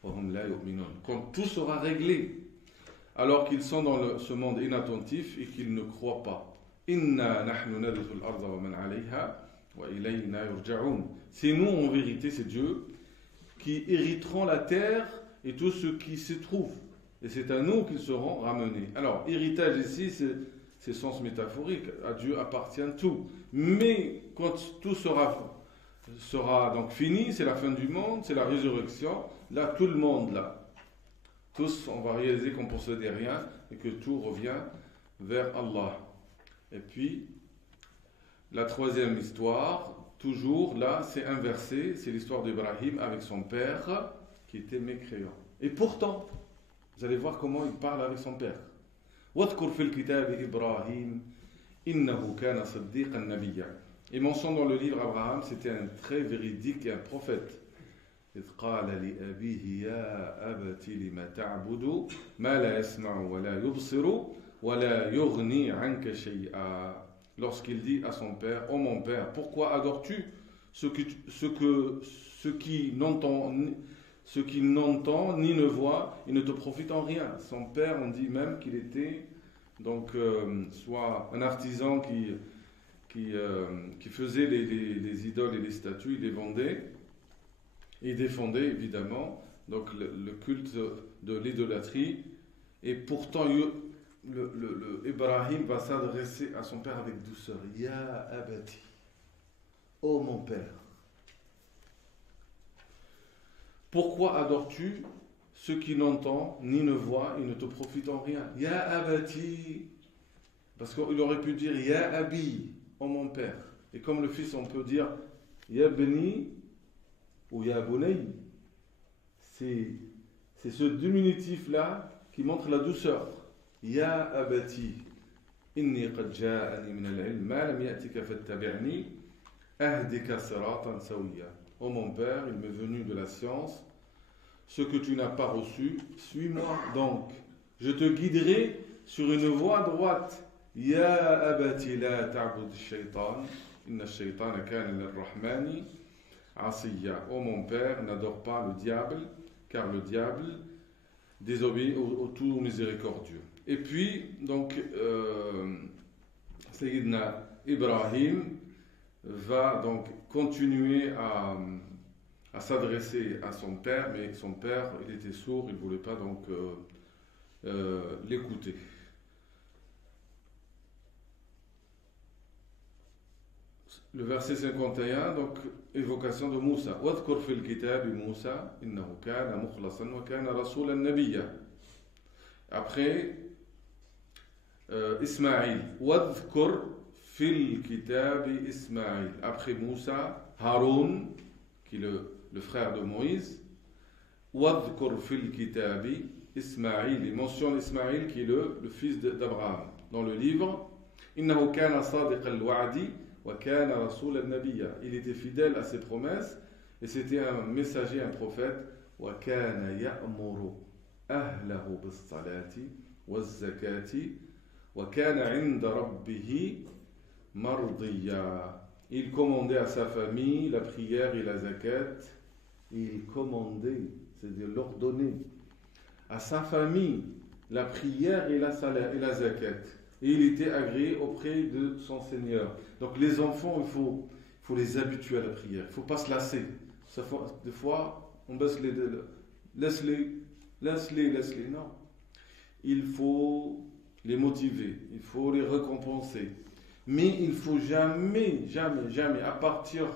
وَهُمْ لَا يُؤْمِنُونَ. Quand tout sera réglé, alors qu'ils sont dans ce monde inattentif et qu'ils ne croient pas. إِنَّا نَحْنُ نَرِثُ الْأَرْضَ وَمَنْ عَلَيْهَا وَإِلَيْنَا يُرْجَعُونَ. C'est nous, en vérité, c'est Dieu, qui hériteront la terre et tout ce qui s'y trouve. Et c'est à nous qu'ils seront ramenés. Alors, héritage ici, c'est sens métaphorique. À Dieu appartient tout. Mais quand tout sera donc fini, c'est la fin du monde, c'est la résurrection. Là, tout le monde, là, tous, on va réaliser qu'on ne possédait rien et que tout revient vers Allah. Et puis, la troisième histoire, toujours là, c'est inversé, c'est l'histoire d'Ibrahim avec son père qui était mécréant. Et pourtant, vous allez voir comment il parle avec son père. وَاذْكُرْ فِي الْكِتَابِ إِبْرَاهِيمَ إِنَّهُ كَانَ صِدِّيقًا نَبِيًّا. Et mentionne dans le livre Abraham, c'était un très véridique et un prophète. إِذْ قَالَ لِأَبِيهِ يَا أَبَتِ لِمَ تَعْبُدُ مَا لَا يَسْمَعُ وَلَا يُبْصِرُ وَلَا يُغْنِي عَنْكَ شَيْئًا. Lorsqu'il dit à son père, ô mon père, pourquoi adores-tu ce qui n'entend ni ne voit, il ne te profite en rien. Son père, on dit même qu'il était donc soit un artisan qui faisait les idoles et les statues, il les vendait et il défendait évidemment donc le culte de l'idolâtrie. Et pourtant, le Ibrahim va s'adresser à son père avec douceur. Ya abati, ô mon père. Pourquoi adores-tu ce qui n'entend ni ne voit et ne te profite en rien? Ya abati, parce qu'il aurait pu dire Ya abi, ô mon père. Et comme le fils, on peut dire Ya beni ou Ya bunay. C'est ce diminutif-là qui montre la douceur. Ya abati, inni qad ja'ani min al-'ilm ma lam ya'tika fattabi'ni ahdika siratan sawiya. Ô mon père, il m'est venu de la science ce que tu n'as pas reçu, suis-moi donc. Je te guiderai sur une voie droite. Ya abati la ta'bud ash-shaytan, inna ash-shaytana kana lir-rahmani 'asiya. Ô mon père, n'adore pas le diable, car le diable désobéit au tout miséricordieux. Et puis, donc, Sayyidina Ibrahim va donc continuer à s'adresser à son père, mais son père, il était sourd, il ne voulait pas donc l'écouter. Le verset 51, donc, évocation de Moussa. وَاذْكُرْ فِي الْكِتَابِ مُوسَى إِنَّهُ كَانَ مُخْلَصًا وَكَانَ رَسُولًا نَبِيًّا. Après, Ismaïl. وَاذْكُرْ فِي الْكِتَابِ Ismaïl. Après Moussa, Haroun, qui est le frère de Moïse. وَاذْكُرْ فِي الْكِتَابِ Ismaïl. Il mentionne Ismaïl qui est le fils d'Abraham. Dans le livre, إِنَّهُ كَانَ صَادِقَ الْوَعْدِ وَكَانَ رَسُولًا نَبِيًّا. Il était fidèle à ses promesses et c'était un messager, un prophète. وَكَانَ يَأْمُرُ أَهْلَهُ بِالصَّلَاةِ وَالزَّكَاةِ وَكَانَ عِنْدَ رَبِّهِ مَرْضِيًّا. Il commandait à sa famille la prière et la zakat. Il commandait, c'est-à-dire l'ordonnait à sa famille la prière et la zakat. Et il était agréé auprès de son Seigneur. Donc les enfants, il faut les habituer à la prière. Il ne faut pas se lasser. Des fois, on baisse les deux. Laisse-les. Non. Il faut les motiver. Il faut les récompenser. Mais il ne faut jamais, à partir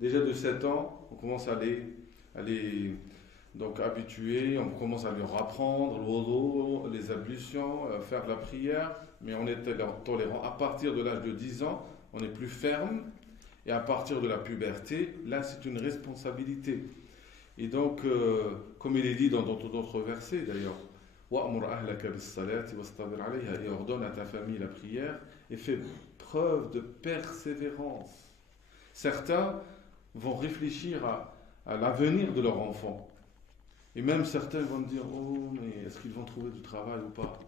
déjà de 7 ans, on commence à les donc habituer, on commence à leur apprendre le wudu, les ablutions, faire de la prière, mais on est tolérant. À partir de l'âge de 10 ans, on est plus ferme, et à partir de la puberté, là c'est une responsabilité. Et donc, comme il est dit dans d'autres versets d'ailleurs, وَأْمُرْ أَهْلَكَ بِالصَّلَاةِ وَاسْتَبِرْ عَلَيْهَا, et ordonne à ta famille la prière, et fais preuve de persévérance. Certains vont réfléchir à l'avenir de leur enfant. Et même certains vont dire, oh, mais est-ce qu'ils vont trouver du travail ou pas?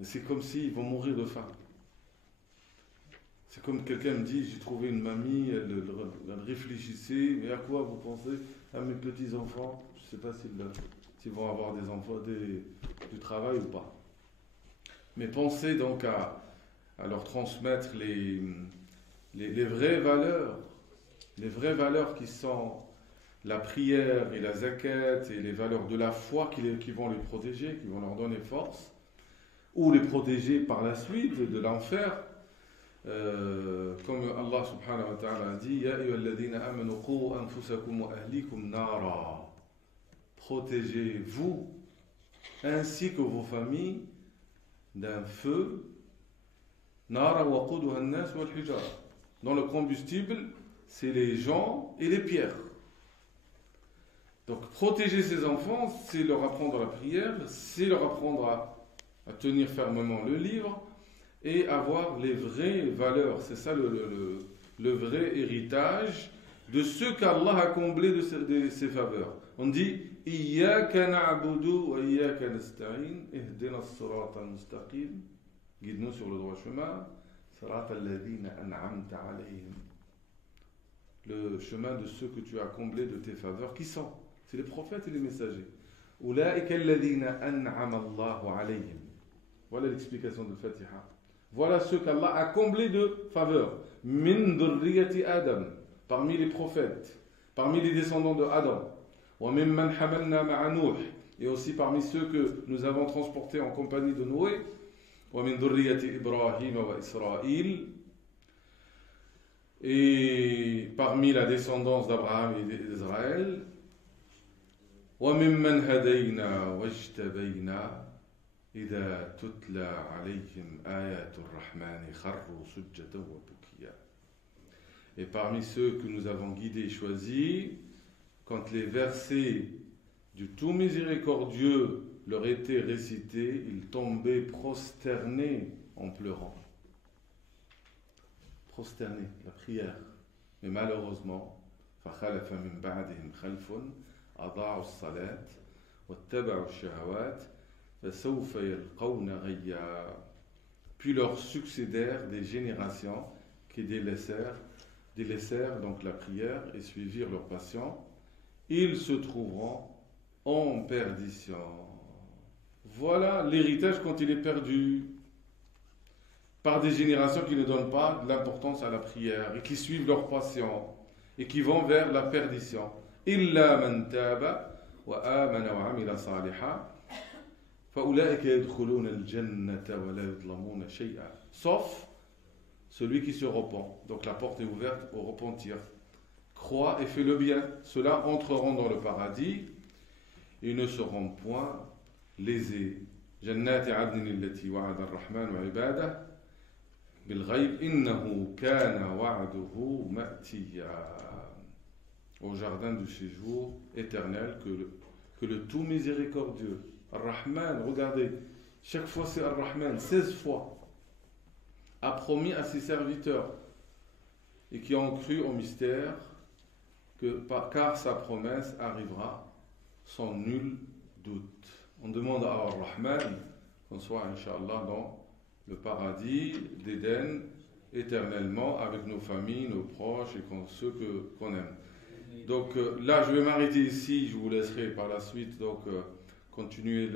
Et c'est comme s'ils vont mourir de faim. C'est comme quelqu'un me dit, j'ai trouvé une mamie, elle réfléchissait, mais à quoi vous pensez? À mes petits-enfants, je ne sais pas s'ils vont avoir des enfants, du travail ou pas. Mais pensez donc à leur transmettre les vraies valeurs qui sont la prière et la zakat et les valeurs de la foi qui vont les protéger, qui vont leur donner force, ou les protéger par la suite de l'enfer. Comme Allah subhanahu wa ta'ala a dit, Ya ayyuhalladhina amanu qu anfusakum wa ahlikum nara. Protégez-vous ainsi que vos familles d'un feu, nara waquduha an-nas wal hijara. Dans le combustible, c'est les gens et les pierres. Donc protéger ses enfants, c'est leur apprendre la prière, c'est leur apprendre à tenir fermement le livre et avoir les vraies valeurs. C'est ça le vrai héritage de ce qu'Allah a comblé de ses faveurs. On dit Iyyaka na'budu wa iyyaka nasta'in ihdina as-sirata al-mustaqim. Guide-nous sur le droit chemin. Sirata alladhina an'amta alayhim. Le chemin de ceux que tu as comblés de tes faveurs. Qui sont? C'est les prophètes et les messagers. Ulaika alladhina an'ama Allahu alayhim. Voilà l'explication de Fatiha. Voilà ceux qu'Allah a comblés de faveurs. Min dhurriyyati Adam. Parmi les prophètes. Parmi les descendants de Adam. Wa mimman hamalna ma'a Nuh. Et aussi parmi ceux que nous avons transportés en compagnie de Noé. Wa min dhurriyyati Ibrahim wa Israël. Et parmi la descendance d'Abraham et d'Israël. Wa mimman hadayna wajtabayna. إذا تتلى عليهم آيات الرحمن خروا سجدا وبكيا. Et parmi ceux que nous avons guidés et choisis, quand les versets du tout miséricordieux leur étaient récités, ils tombaient prosternés en pleurant. Prosternés, la prière. Mais malheureusement, فخلف من بعدهم خلف أضاعوا الصلاة واتبعوا الشهوات. Puis leur succédèrent des générations qui délaissèrent donc la prière et suivirent leur passion. Ils se trouveront en perdition. Voilà l'héritage quand il est perdu par des générations qui ne donnent pas de l'importance à la prière et qui suivent leur passion et qui vont vers la perdition. Illa man taba wa amana wa amila saliha. Sauf celui qui se repent. Donc la porte est ouverte au repentir. Croit et fait le bien. Ceux-là entreront dans le paradis et ne seront point lésés. Jannati adnin allati wa'ada ar-Rahman wa ibada bil ghayb innahu kana wa'duhu ma'tiya. Au jardin du séjour éternel que le tout miséricordieux Ar-Rahman, regardez, chaque fois c'est Ar-Rahman, 16 fois, a promis à ses serviteurs et qui ont cru au mystère car sa promesse arrivera sans nul doute. On demande à Ar-Rahman qu'on soit, Inch'Allah, dans le paradis d'Éden éternellement avec nos familles, nos proches et ceux qu'on aime. Donc là, je vais m'arrêter ici, je vous laisserai par la suite donc continuer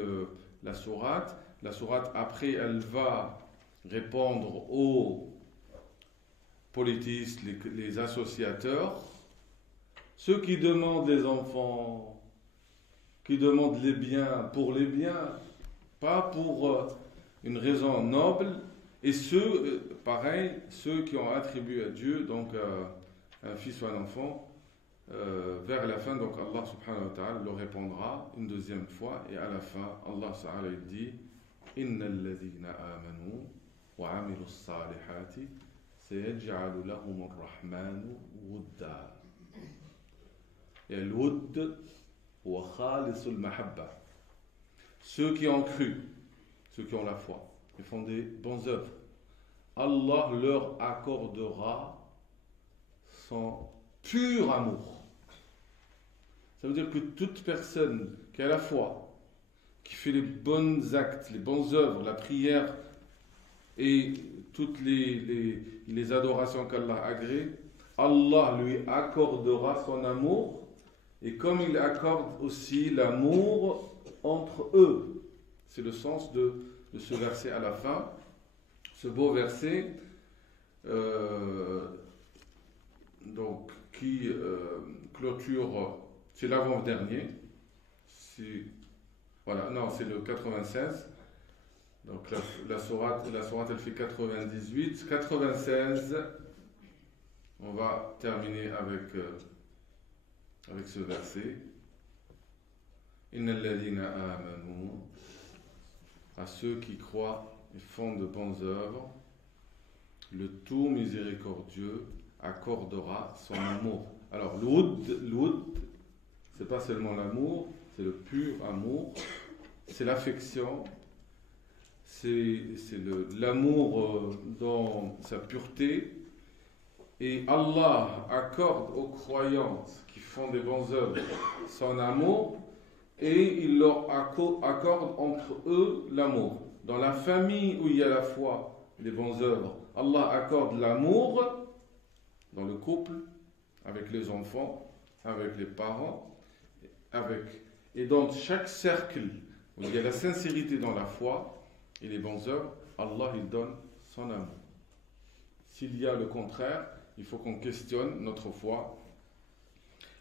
la sourate. La sourate, après, elle va répondre aux politistes, les associateurs, ceux qui demandent les enfants, qui demandent les biens pour les biens, pas pour une raison noble, et ceux, pareil, ceux qui ont attribué à Dieu donc un fils ou un enfant. Vers la fin, donc Allah subhanahu wa ta'ala leur répondra une deuxième fois, et à la fin, Allah ta'ala il dit Innal ladhina amanu wa amilu s-salihati sayaj'alu lahum ar-rahmanu wudda. Et al-wudd huwa khalisul mahabba. Ceux qui ont cru, ceux qui ont la foi, et font des bonnes œuvres, Allah leur accordera son pur amour. Ça veut dire que toute personne qui a la foi, qui fait les bons actes, les bonnes œuvres, la prière et toutes les adorations qu'Allah agrée, Allah lui accordera son amour, et comme il accorde aussi l'amour entre eux. C'est le sens de ce verset à la fin, ce beau verset donc qui clôture C'est l'avant-dernier. Voilà, non, c'est le 96. Donc la sourate elle fait 98. 96, on va terminer avec ce verset. Innal ladhina amanu, à ceux qui croient et font de bonnes œuvres, le tout miséricordieux accordera son amour. Alors, l'oud, c'est pas seulement l'amour, c'est le pur amour, c'est l'affection, c'est l'amour dans sa pureté. Et Allah accorde aux croyants qui font des bonnes œuvres son amour, et il leur accorde entre eux l'amour. Dans la famille où il y a la foi, les bonnes œuvres, Allah accorde l'amour dans le couple, avec les enfants, avec les parents, et dans chaque cercle où il y a la sincérité dans la foi et les bonnes œuvres, Allah il donne son amour. S'il y a le contraire, il faut qu'on questionne notre foi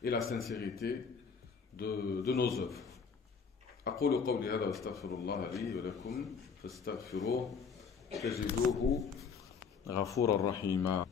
et la sincérité de nos œuvres. أقول قولي هذا واستغفر الله لي ولكم فاستغفروه تجدوه غفورا رحيما.